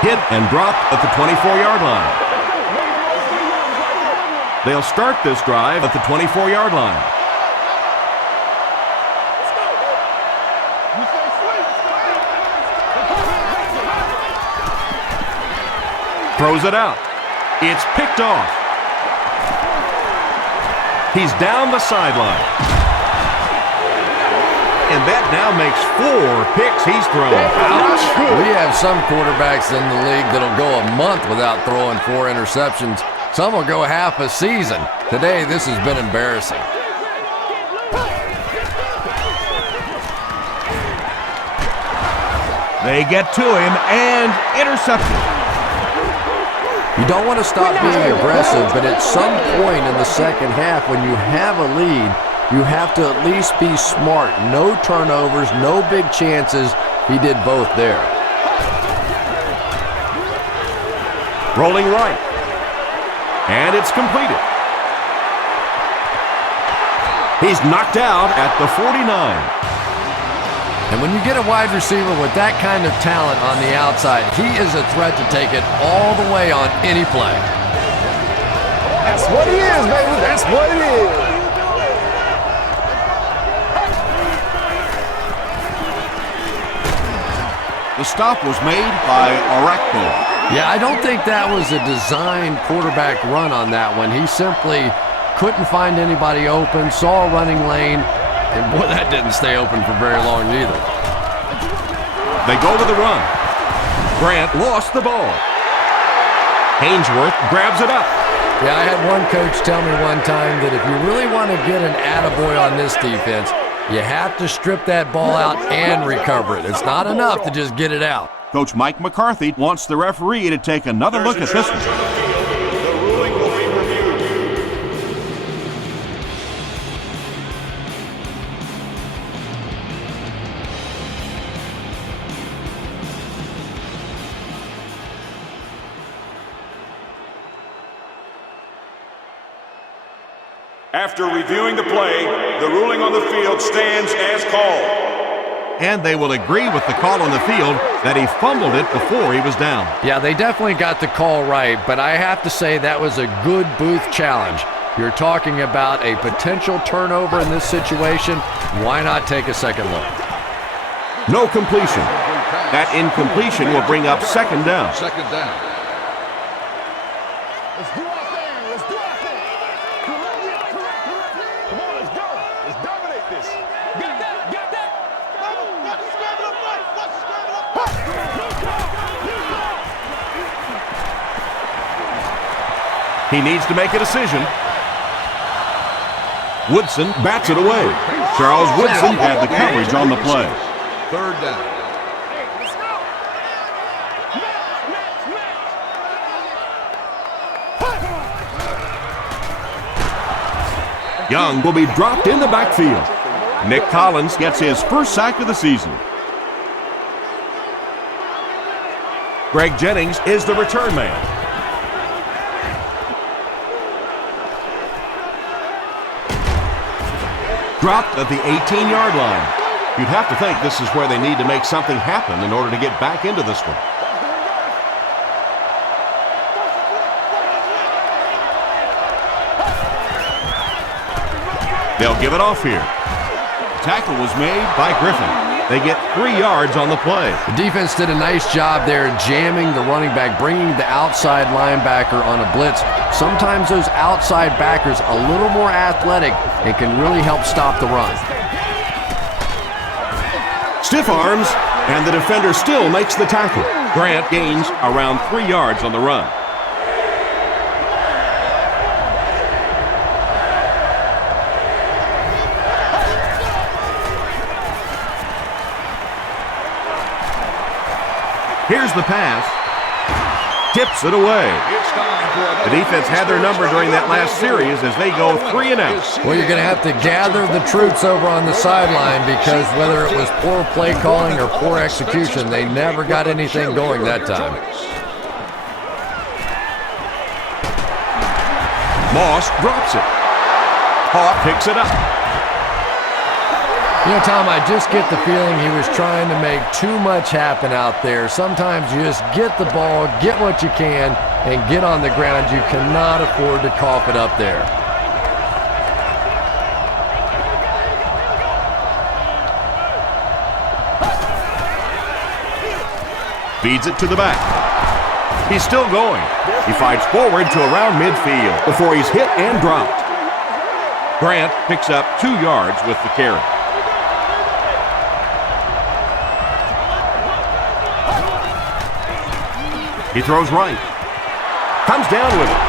Hit and dropped at the 24-yard line. They'll start this drive at the 24-yard line. Throws it out. It's picked off. He's down the sideline. And that now makes 4 picks he's thrown. Ouch. We have some quarterbacks in the league that'll go a month without throwing 4 interceptions. Some will go half a season. Today, this has been embarrassing. They get to him and intercepted. You don't want to stop being aggressive, but at some point in the second half when you have a lead, you have to at least be smart. No turnovers, no big chances. He did both there. Rolling right. And it's completed. He's knocked out at the 49. And when you get a wide receiver with that kind of talent on the outside, he is a threat to take it all the way on any play. That's what he is, baby. That's what it is. The stop was made by R.B.I. Yeah, I don't think that was a designed quarterback run on that one. He simply couldn't find anybody open, saw a running lane, and boy, that didn't stay open for very long either. They go to the run. Grant lost the ball. Hainsworth grabs it up. Yeah, I had one coach tell me one time that if you really want to get an attaboy on this defense, you have to strip that ball out and recover it. It's not enough to just get it out. Coach Mike McCarthy wants the referee to take another look at this one. The ruling will be reviewed. After reviewing the play, the ruling on the field stands as called. And they will agree with the call on the field that he fumbled it before he was down. Yeah, they definitely got the call right, but I have to say that was a good booth challenge. You're talking about a potential turnover in this situation. Why not take a second look? No completion. That incompletion will bring up second down. Second down. Let's do our thing. Let's do our thing. Come on, let's go. Let's dominate this. Got that. Got that. He needs to make a decision. Woodson bats it away. Charles Woodson had the coverage on the play. Third down. Young will be dropped in the backfield. Nick Collins gets his first sack of the season. Greg Jennings is the return man. Dropped at the 18-yard line. You'd have to think this is where they need to make something happen in order to get back into this one. They'll give it off here. Tackle was made by Griffin. They get 3 yards on the play. The defense did a nice job there jamming the running back, bringing the outside linebacker on a blitz. Sometimes those outside backers a little more athletic and can really help stop the run. Stiff arms, and the defender still makes the tackle. Grant gains around 3 yards on the run. Here's the pass. Tips it away. The defense had their number during that last series as they go 3 and out. Well, you're going to have to gather the troops over on the sideline because whether it was poor play calling or poor execution, they never got anything going that time. Moss drops it. Hawk picks it up. You know, Tom, I just get the feeling he was trying to make too much happen out there. Sometimes you just get the ball, get what you can, and get on the ground. You cannot afford to cough it up there. Feeds it to the back. He's still going. He fights forward to around midfield before he's hit and dropped. Grant picks up 2 yards with the carry. He throws right. Comes down with it.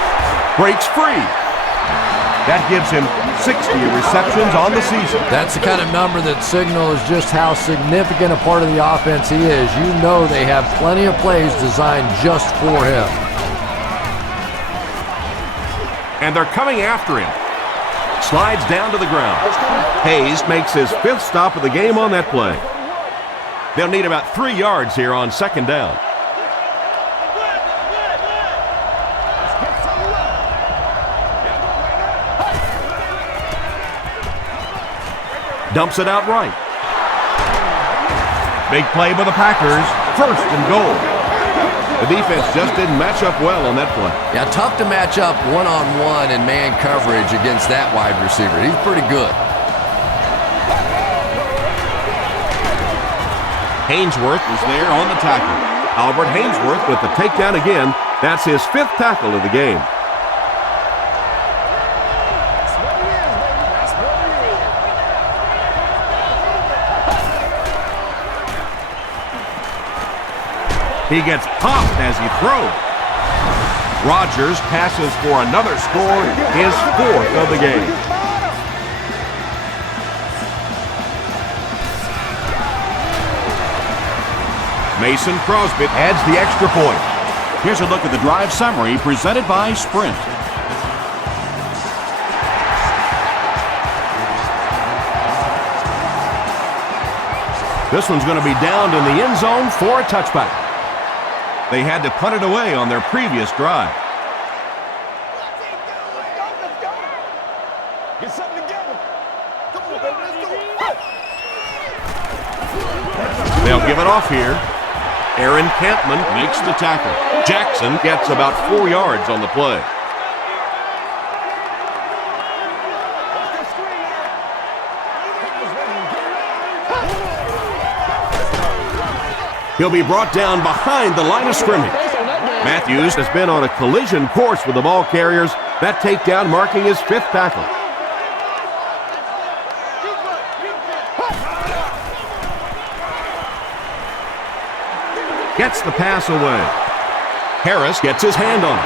Breaks free. That gives him 60 receptions on the season. That's the kind of number that signals just how significant a part of the offense he is. You know they have plenty of plays designed just for him. And they're coming after him. Slides down to the ground. Hayes makes his 5th stop of the game on that play. They'll need about 3 yards here on 2nd down. Dumps it out right. Big play by the Packers. 1st and goal. The defense just didn't match up well on that play. Yeah, tough to match up one-on-one in man coverage against that wide receiver. He's pretty good. Hainsworth is there on the tackle. Albert Hainsworth with the takedown again. That's his 5th tackle of the game. He gets popped as he throws. Rodgers passes for another score, his 4th of the game. Mason Crosby adds the extra point. Here's a look at the drive summary presented by Sprint. This one's going to be downed in the end zone for a touchback. They had to punt it away on their previous drive. Get something together. Come on, baby, let's go. They'll give it off here. Aaron Campman makes the tackle. Jackson gets about 4 yards on the play. He'll be brought down behind the line of scrimmage. Matthews has been on a collision course with the ball carriers. That takedown marking his 5th tackle. Gets the pass away. Harris gets his hand on it.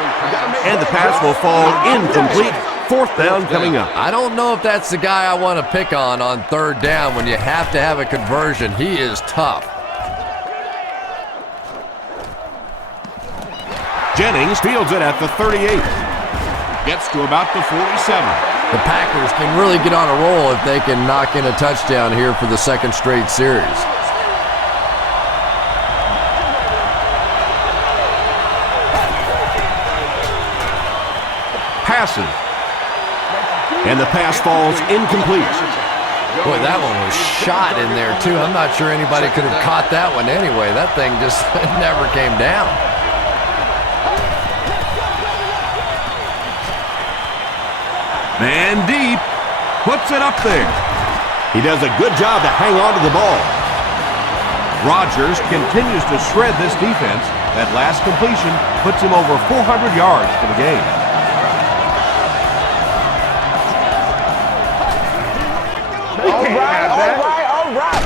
And the pass will fall incomplete. 4th down coming up. I don't know if that's the guy I want to pick on 3rd down when you have to have a conversion. He is tough. Jennings fields it at the 38. Gets to about the 47. The Packers can really get on a roll if they can knock in a touchdown here for the 2nd straight series. Passes. And the pass falls incomplete. Boy, that one was shot in there, too. I'm not sure anybody could have caught that one anyway. That thing just never came down. Man deep. Puts it up there. He does a good job to hang on to the ball. Rodgers continues to shred this defense. That last completion puts him over 400 yards for the game. All right.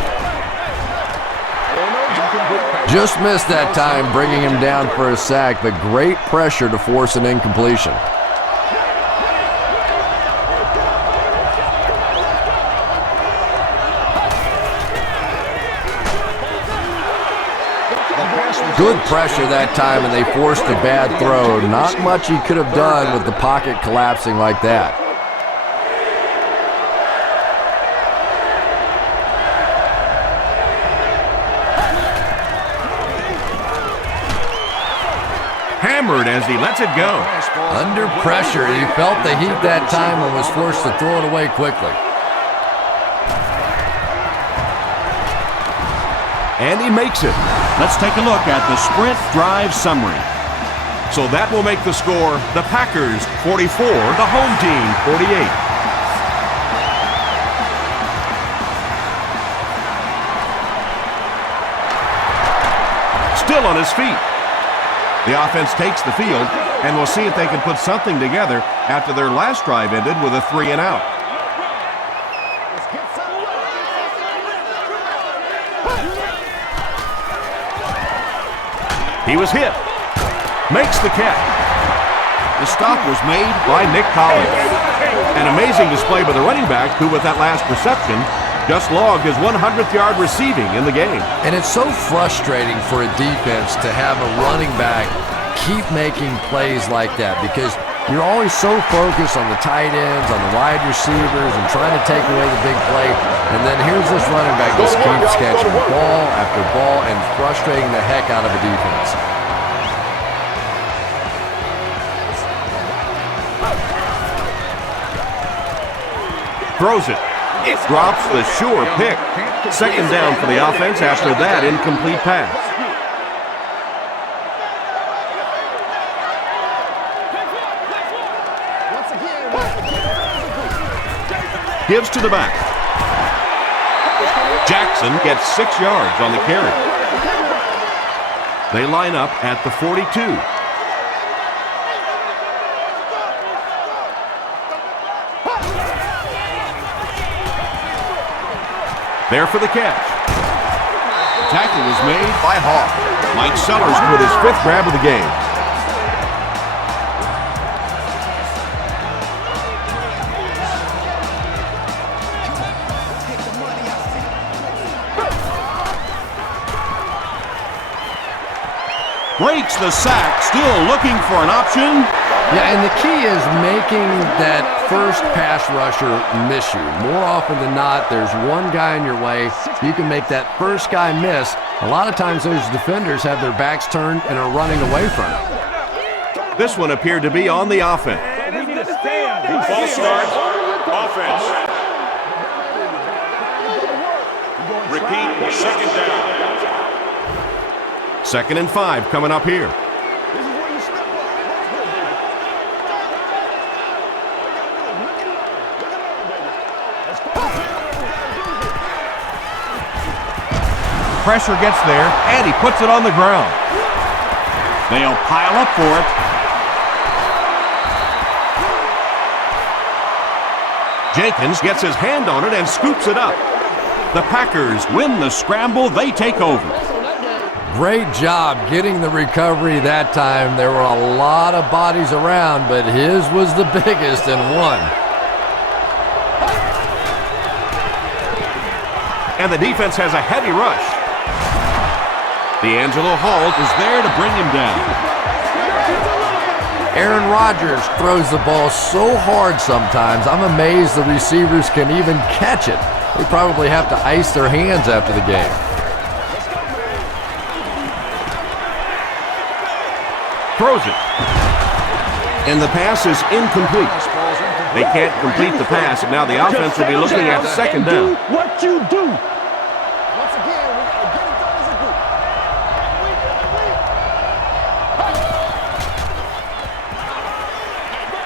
Just missed that time, bringing him down for a sack, but great pressure to force an incompletion. Good pressure that time, and they forced a bad throw. Not much he could have done with the pocket collapsing like that. Hammered as he lets it go. Under pressure, he felt the heat that time and was forced to throw it away quickly. And he makes it. Let's take a look at the Sprint drive summary. So that will make the score the Packers 44, the home team 48. Still on his feet. The offense takes the field, and we'll see if they can put something together after their last drive ended with a 3-and-out. He was hit. Makes the catch. The stop was made by Nick Collins. An amazing display by the running back, who with that last reception just logged his 100th yard receiving in the game. And it's so frustrating for a defense to have a running back keep making plays like that, because You're always so focused on the tight ends, on the wide receivers, and trying to take away the big play. And then here's this running back just keeps catching ball after ball and frustrating the heck out of a defense. Throws it. It drops the sure pick. Second down for the offense after that incomplete pass. Gives to the back. Jackson gets 6 yards on the carry. They line up at the 42. There for the catch. Tackle was made by Hawk. Mike Sellers with his 5th grab of the game. Breaks the sack, still looking for an option. Yeah, and the key is making that first pass rusher miss you. More often than not, there's one guy in your way. You can make that first guy miss. A lot of times those defenders have their backs turned and are running away from it. This one appeared to be on the offense. False start. Offense. Repeat. Second down. 2nd and 5 coming up here. Pressure gets there, and he puts it on the ground. They'll pile up for it. Jenkins gets his hand on it and scoops it up. The Packers win the scramble. They take over. Great job getting the recovery that time. There were a lot of bodies around, but his was the biggest and won. And the defense has a heavy rush. D'Angelo Hall is there to bring him down. Aaron Rodgers throws the ball so hard sometimes, I'm amazed the receivers can even catch it. They probably have to ice their hands after the game. Throws it. And the pass is incomplete. They can't complete the pass, and now the offense will be looking at 2nd down. What you do?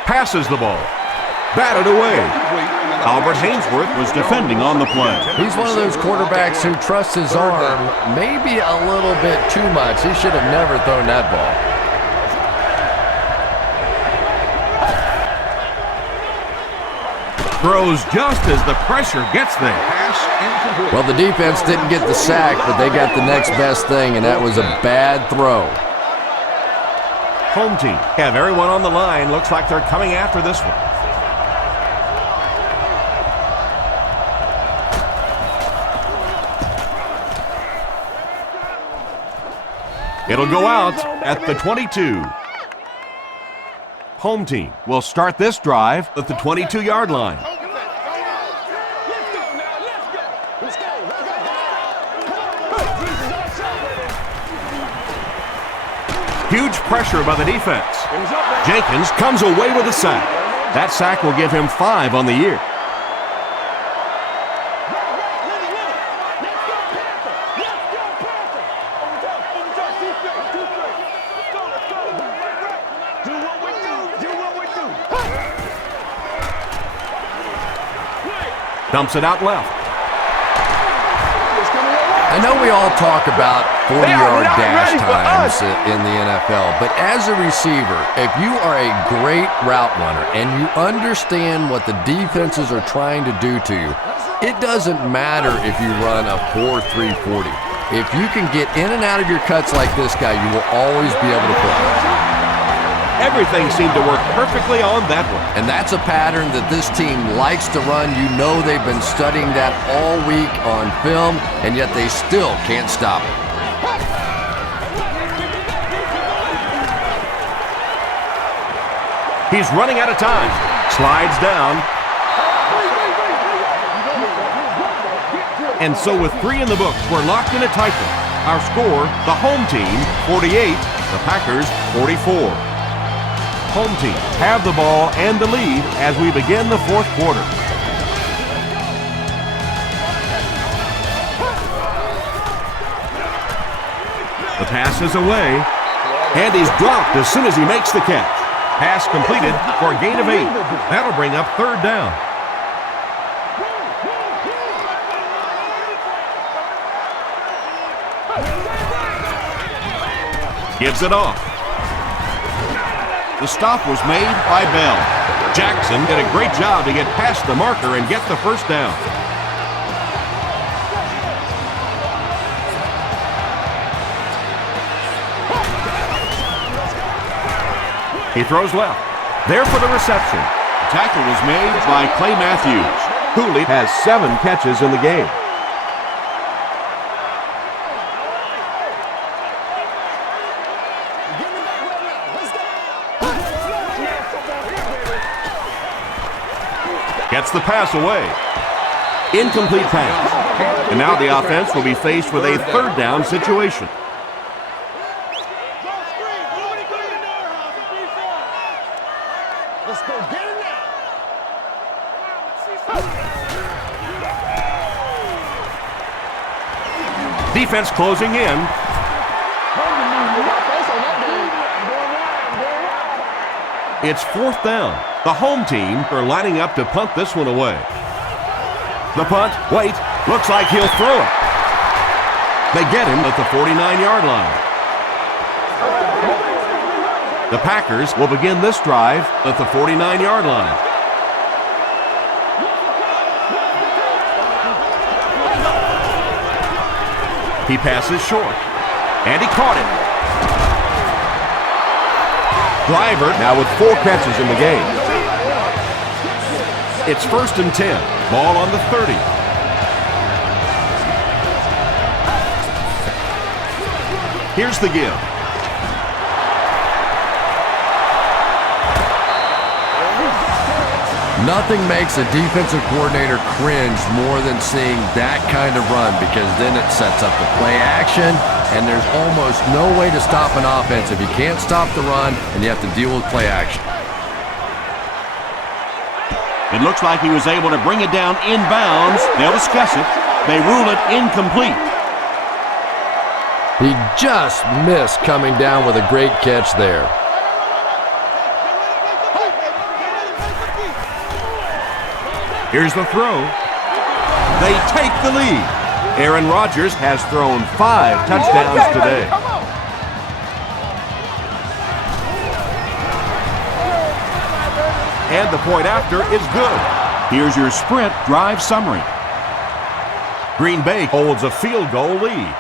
Passes the ball. Batted away. Albert Hainsworth was defending on the play. He's one of those quarterbacks who trusts his arm maybe a little bit too much. He should have never thrown that ball. Throws just as the pressure gets there. Well, the defense didn't get the sack, but they got the next best thing, and that was a bad throw. Home team have everyone on the line. Looks like they're coming after this one. It'll go out at the 22. Home team will start this drive at the 22-yard line. Huge pressure by the defense. Jenkins comes away with a sack. That sack will give him 5 on the year. Dumps it out left. I know we all talk about 40-yard dash times in the NFL, but as a receiver, if you are a great route runner and you understand what the defenses are trying to do to you, it doesn't matter if you run a 4.340. If you can get in and out of your cuts like this guy, you will always be able to play. Everything seemed to work perfectly on that one. And that's a pattern that this team likes to run. You know they've been studying that all week on film, and yet they still can't stop it. He's running out of time. Slides down. And so with 3 in the books, we're locked in a tight one. Our score, the home team, 48. The Packers, 44. Home team have the ball and the lead as we begin the fourth quarter. The pass is away, and he's dropped as soon as he makes the catch. Pass completed for a gain of 8. That'll bring up third down. Gives it off. The stop was made by Bell. Jackson did a great job to get past the marker and get the first down. He throws left. There for the reception. The tackle was made by Clay Matthews. Cooley has 7 catches in the game. Gets the pass away. Incomplete pass. And now the offense will be faced with a third down situation. Let's go get it now. Defense closing in. It's fourth down. The home team are lining up to punt this one away. The punt, wait, looks like he'll throw it. They get him at the 49-yard line. The Packers will begin this drive at the 49-yard line. He passes short, and he caught it. Driver now with 4 catches in the game. It's 1st and 10. Ball on the 30. Here's the give. Nothing makes a defensive coordinator cringe more than seeing that kind of run, because then it sets up the play action, and there's almost no way to stop an offense if you can't stop the run and you have to deal with play action. It looks like he was able to bring it down inbounds. They'll discuss it. They rule it incomplete. He just missed coming down with a great catch there. Here's the throw. They take the lead. Aaron Rodgers has thrown 5 touchdowns today. And the point after is good. Here's your sprint drive summary. Green Bay holds a field goal lead.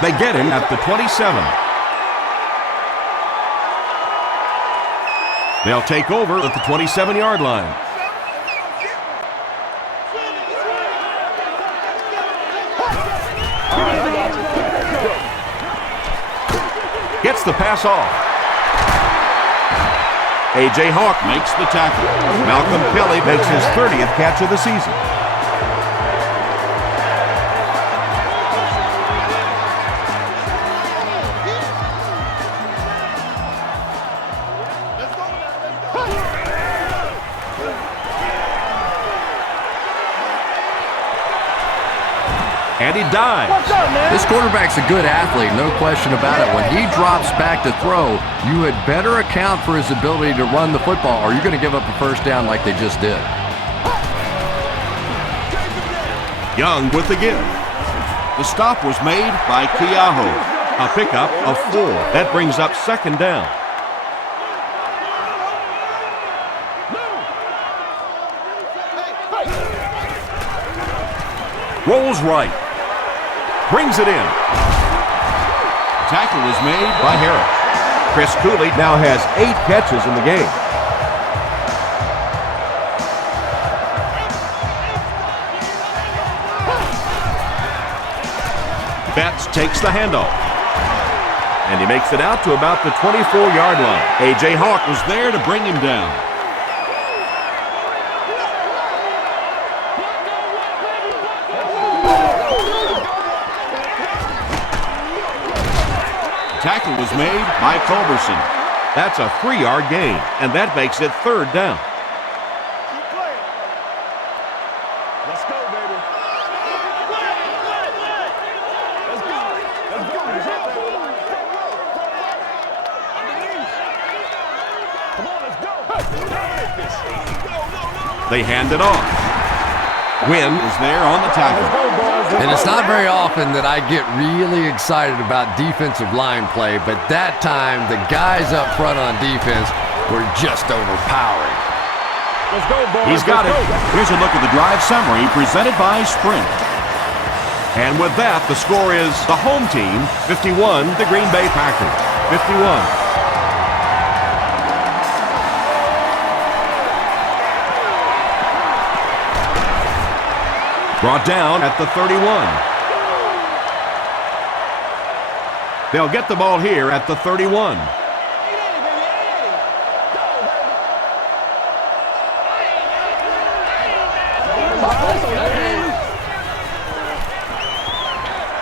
They get him at the 27. They'll take over at the 27-yard line. Gets the pass off. A.J. Hawk Makes the tackle. Malcolm Kelly makes his 30th catch of the season. And he dives. What's up, man? This quarterback's a good athlete, no question about it. When he drops back to throw, you had better account for his ability to run the football, or you're going to give up a first down like they just did. Young with the give. The stop was made by Keaho. A pickup of 4. That brings up 2nd down. Rolls right. Brings it in. Tackle was made By Harris. Chris Cooley now has 8 catches in the game. Betts takes the handoff. And he makes it out to about the 24-yard line. A.J. Hawk was there to bring him down. Tackle was made by Culberson. That's a 3-yard gain, and that makes it 3rd down. Let's go, baby. Let's go. Come on, let's go. They hand it off. Wynn is there on the tackle. And it's not very often that I get really excited about defensive line play, but that time the guys up front on defense were just overpowering. Let's go, boys. He's got it. Here's a look at the drive summary presented by Sprint. And with that, the score is the home team 51, the Green Bay Packers 51. Brought down at the 31. They'll get the ball here at the 31.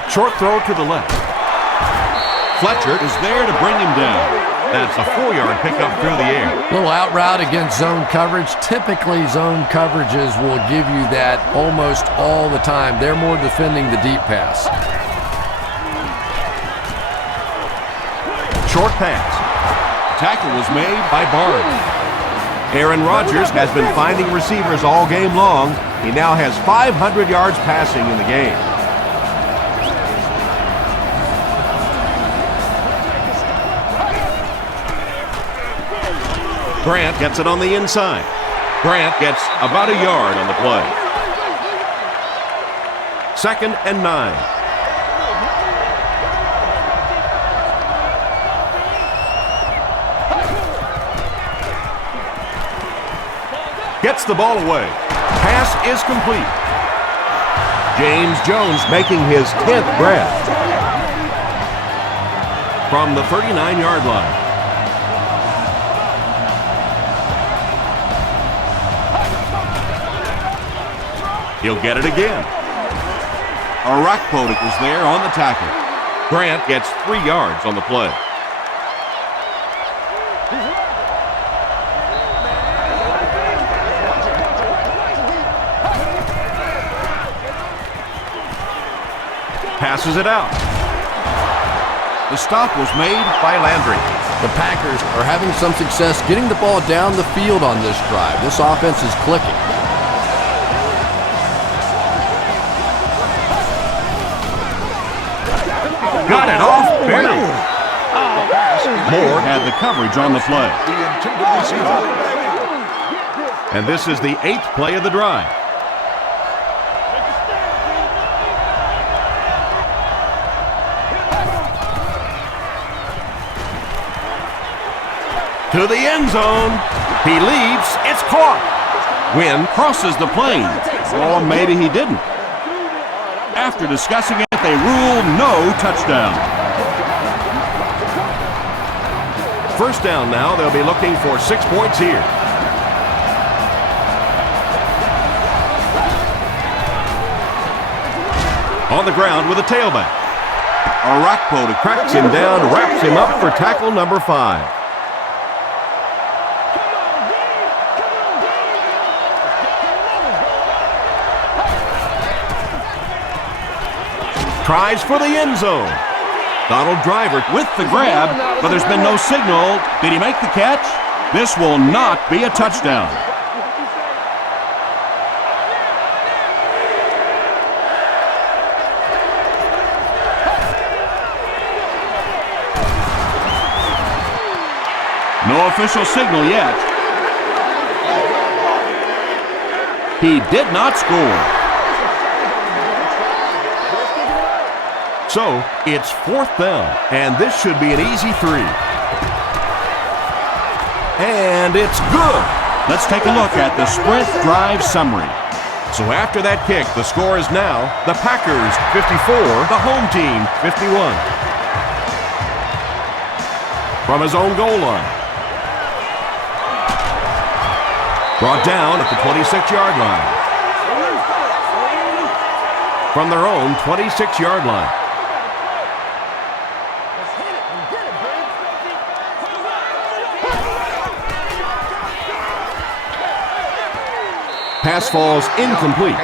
Short throw to the left. Fletcher is there to bring him down. That's a 4-yard pickup through the air. Little out route against zone coverage. Typically, zone coverages will give you that almost all the time. They're more defending the deep pass. Short pass. Tackle was made by Barnes. Aaron Rodgers has been finding receivers all game long. He now has 500 yards passing in the game. Grant gets it on the inside. Grant gets about a yard on the play. 2nd and 9. Gets the ball away. Pass is complete. James Jones making his 10th grab. From the 39-yard line. He'll get it again. Arakpodik was there on the tackle. Grant gets 3 yards on the play. Passes it out. The stop was made by Landry. The Packers are having some success getting the ball down the field on this drive. This offense is clicking. Got it off barely. Moore had the coverage on the play. And this is the 8th play of the drive. To the end zone. He leaps. It's caught. Wynn Crosses the plane. Or maybe he didn't. After discussing it, they rule no touchdown. 1st down now. They'll be looking for 6 points here. On the ground with a tailback. Arakpodik Cracks him down, wraps him up for tackle number 5. Tries for the end zone. Donald Driver with the grab, but there's been no signal. Did he make the catch? This will not be a touchdown. No official signal yet. He did not score. So, it's 4th down, and this should be an easy 3. And it's good. Let's take a look at the Sprint drive summary. So after that kick, the score is now the Packers 54, the home team 51. From his own goal line. Brought down at the 26-yard line. From their own 26-yard line. Pass falls incomplete.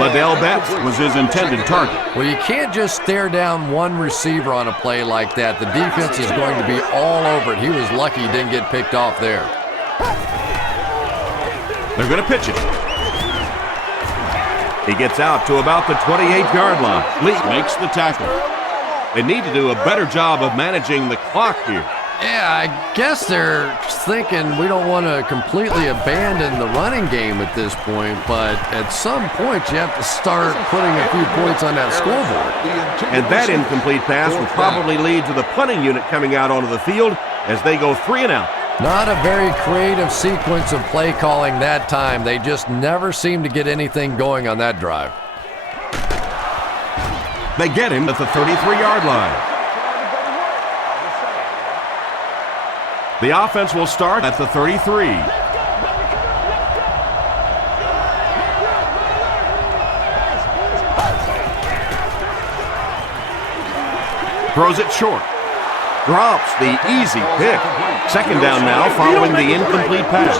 Liddell Betts was his intended target. Well, you can't just stare down one receiver on a play like that. The defense is going to be all over it. He was lucky he didn't get picked off there. They're going to pitch it. He gets out to about the 28-yard line. Lee makes the tackle. They need to do a better job of managing the clock here. Yeah, I guess they're thinking we don't want to completely abandon the running game at this point, but at some point you have to start putting a few points on that scoreboard. And that incomplete pass will probably lead to the punting unit coming out onto the field as they go 3 and out. Not a very creative sequence of play calling that time. They just never seem to get anything going on that drive. They get him at the 33-yard line. The offense will start at the 33. Throws it short. Drops the easy pick. Second down now following the incomplete pass.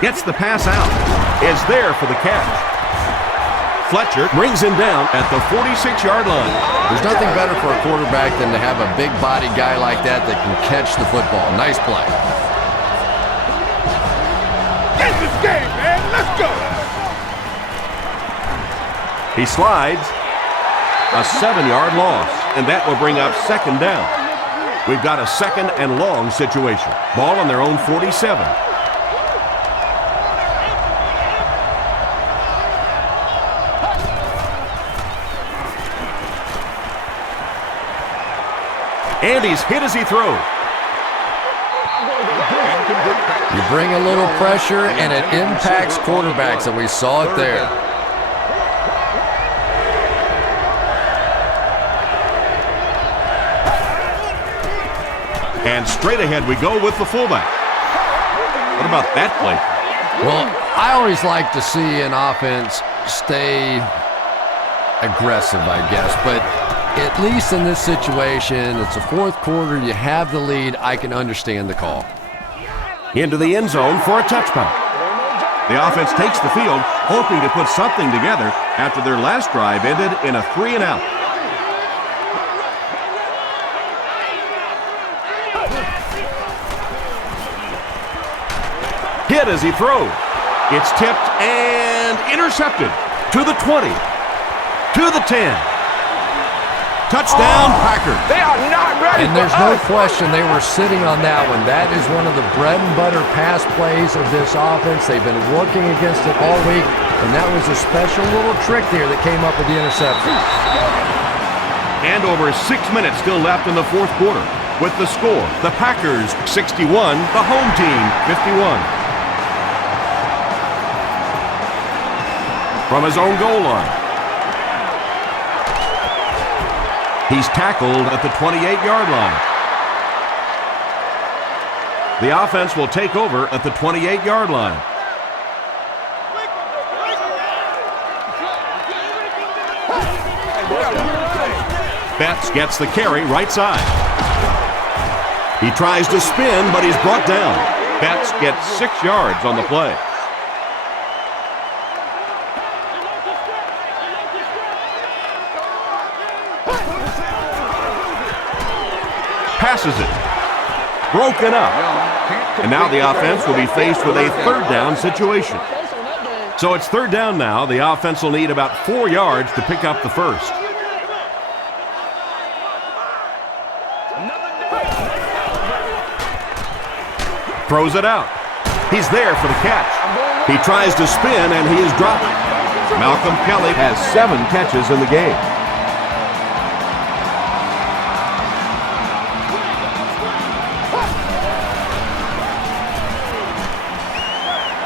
Gets the pass out. Is there for the catch. Fletcher brings him down at the 46-yard line. There's nothing better for a quarterback than to have a big body guy like that that can catch the football. Nice play. Get this game, man. Let's go. He slides. A 7-yard loss, and that will bring up second down. We've got a second and long situation. Ball on their own 47. And he's hit as he throws. You bring a little pressure, and it impacts quarterbacks, and we saw it there. And straight ahead we go with the fullback. What about that play? Well, I always like to see an offense stay aggressive, I guess, but at least in this situation, it's the fourth quarter, you have the lead, I can understand the call. Into the end zone for a touchdown. The offense takes the field, hoping to put something together after their last drive ended in a 3 and out. Hit as he throws. It's tipped and intercepted to the 20, to the 10. Touchdown, Packers. They are not ready. And there's no question they were sitting on that one. That is one of the bread and butter pass plays of this offense. They've been working against it all week, and that was a special little trick there that came up with the interception. And over 6 minutes still left in the fourth quarter. With the score, the Packers 61, the home team 51. From his own goal line. He's tackled at the 28-yard line. The offense will take over at the 28-yard line. Betts gets the carry right side. He tries to spin, but he's brought down. Betts gets 6 yards on the play. Passes it. Broken up. And now the offense will be faced with a third down situation. So it's third down now. The offense will need about 4 yards to pick up the first. Throws it out. He's there for the catch. He tries to spin, and he is dropped. Malcolm Kelly has 7 catches in the game.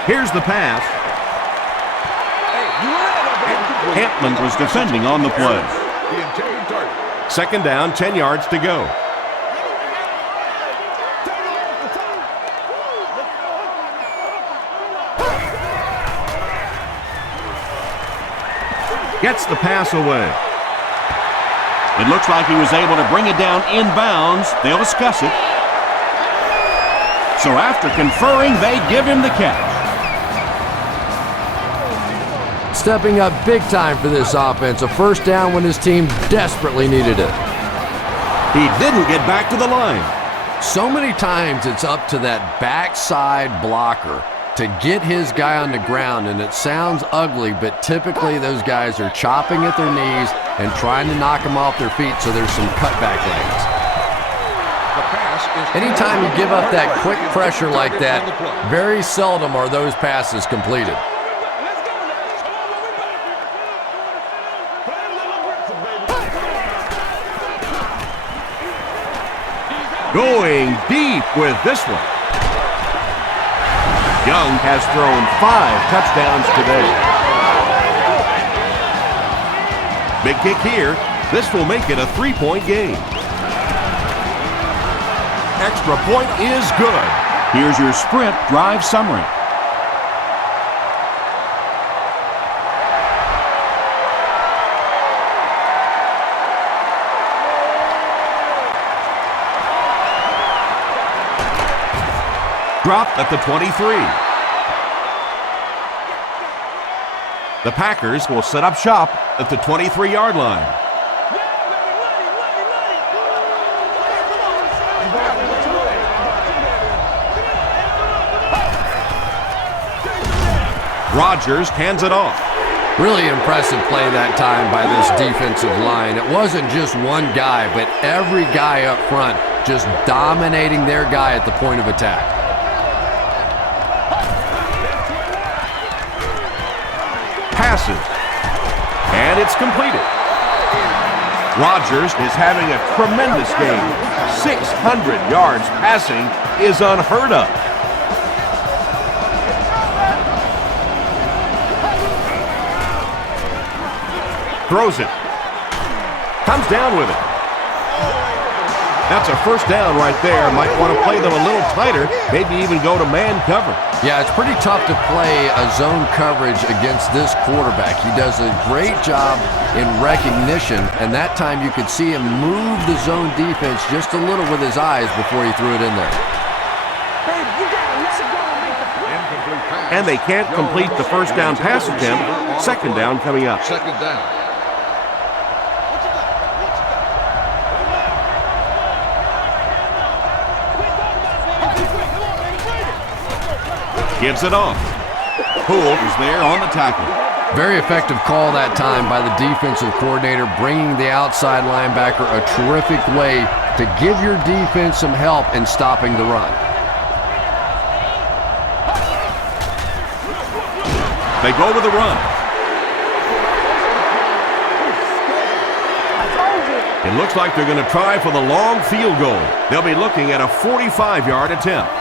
Here's the pass. Hampman was defending on the play. The intended target. Second down, 10 yards to go. Gets the pass away. It looks like he was able to bring it down inbounds. They'll discuss it. So after conferring, they give him the catch. Stepping up big time for this offense. A first down when his team desperately needed it. He didn't get back to the line. So many times it's up to that backside blocker to get his guy on the ground, and it sounds ugly, but typically those guys are chopping at their knees and trying to knock them off their feet, so there's some cutback lanes. Anytime you give up that quick pressure like that, very seldom are those passes completed. Going deep with this one. Young has thrown 5 touchdowns today. Big kick here. This will make it a 3-point game. Extra point is good. Here's your sprint drive summary. Dropped at the 23. The Packers will set up shop at the 23-yard line. Rodgers hands it off. Really impressive play that time by this defensive line. It wasn't just one guy, but every guy up front just dominating their guy at the point of attack. Passes, and it's completed. Rodgers is having a tremendous game. 600 yards passing is unheard of. Throws it. Comes down with it. That's a first down right there. Might want to play them a little tighter, maybe even go to man cover. Yeah, it's pretty tough to play a zone coverage against this quarterback. He does a great job in recognition, and that time you could see him move the zone defense just a little with his eyes before he threw it in there. And they can't complete the first down pass attempt. Second down coming up. Second down. Gives it off. Poole is there on the tackle. Very effective call that time by the defensive coordinator, bringing the outside linebacker a terrific way to give your defense some help in stopping the run. They go with the run. It looks like they're going to try for the long field goal. They'll be looking at a 45-yard attempt.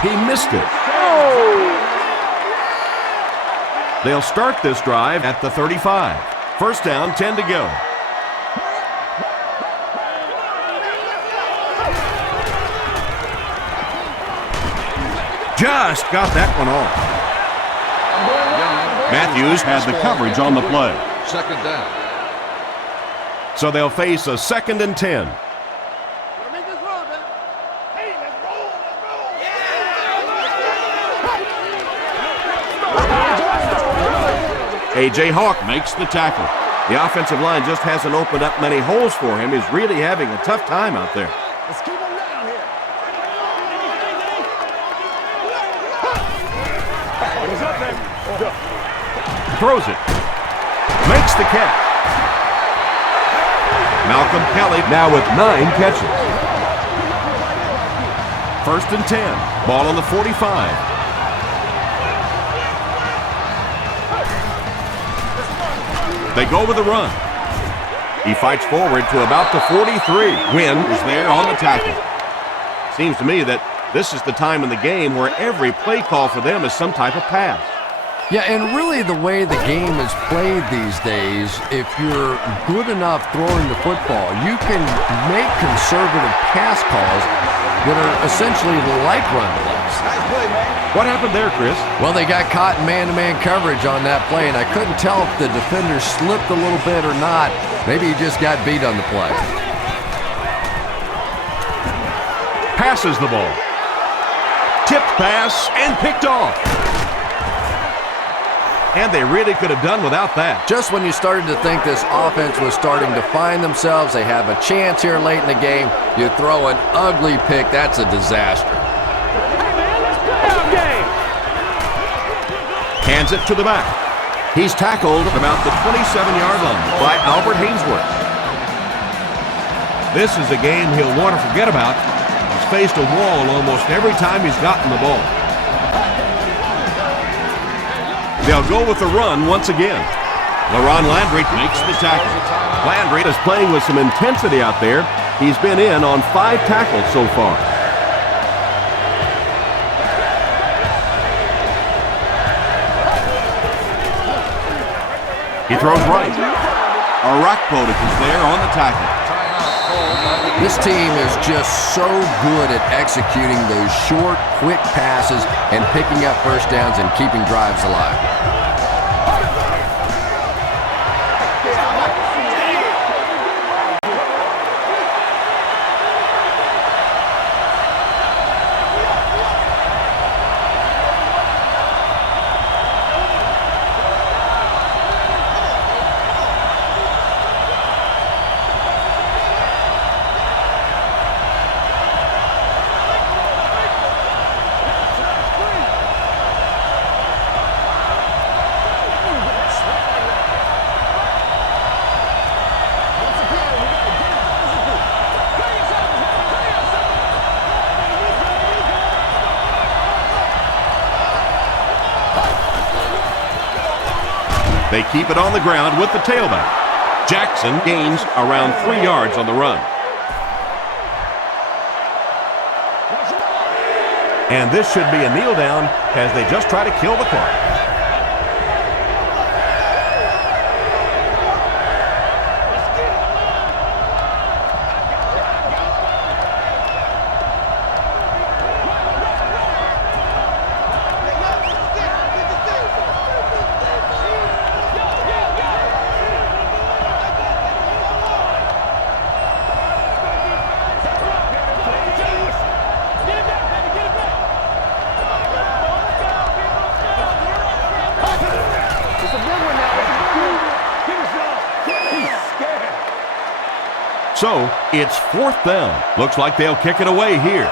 He missed it. They'll start this drive at the 35. First down, 10 to go. Just got that one off. Matthews had the coverage on the play. Second down. So they'll face a 2nd and 10. A.J. Hawk Makes the tackle. The offensive line just hasn't opened up many holes for him. He's really having a tough time out there. Let's keep him down here. What's up, man? Throws it. Makes the catch. Malcolm Kelly now with 9 catches. First and 10. Ball on the 45. They go with the run. He fights forward to about the 43. Wynn Is there on the tackle. Seems to me that This is the time in the game where every play call for them is some type of pass. Yeah, and really the way the game is played these days, if you're good enough throwing the football, you can make conservative pass calls that are essentially like run plays. What happened there, Chris? Well, they got caught in man-to-man coverage on that play, and I couldn't tell if the defender slipped a little bit or not. Maybe he just got beat on the play. Passes the ball. Tipped pass and picked off. And they really could have done without that. Just when you started to think this offense was starting to find themselves, they have a chance here late in the game, you throw an ugly pick, that's a disaster. Hey, man, let's play our game. Hands it to the back. He's tackled at about the 27-yard line by Albert Hainsworth. This is a game he'll want to forget about. He's faced a wall almost every time he's gotten the ball. They'll go with the run once again. LaRon Landry makes the tackle. Landry is playing with some intensity out there. He's been in on 5 tackles so far. He throws right. Arakpotic is there on the tackle. This team is just so good at executing those short, quick passes and picking up first downs and keeping drives alive. They keep it on the ground with the tailback. Jackson gains around 3 yards on the run. And this should be a kneel down as they just try to kill the clock. So, it's 4th down. Looks like they'll kick it away here.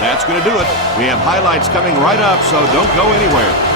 That's going to do it. We have highlights coming right up, so don't go anywhere.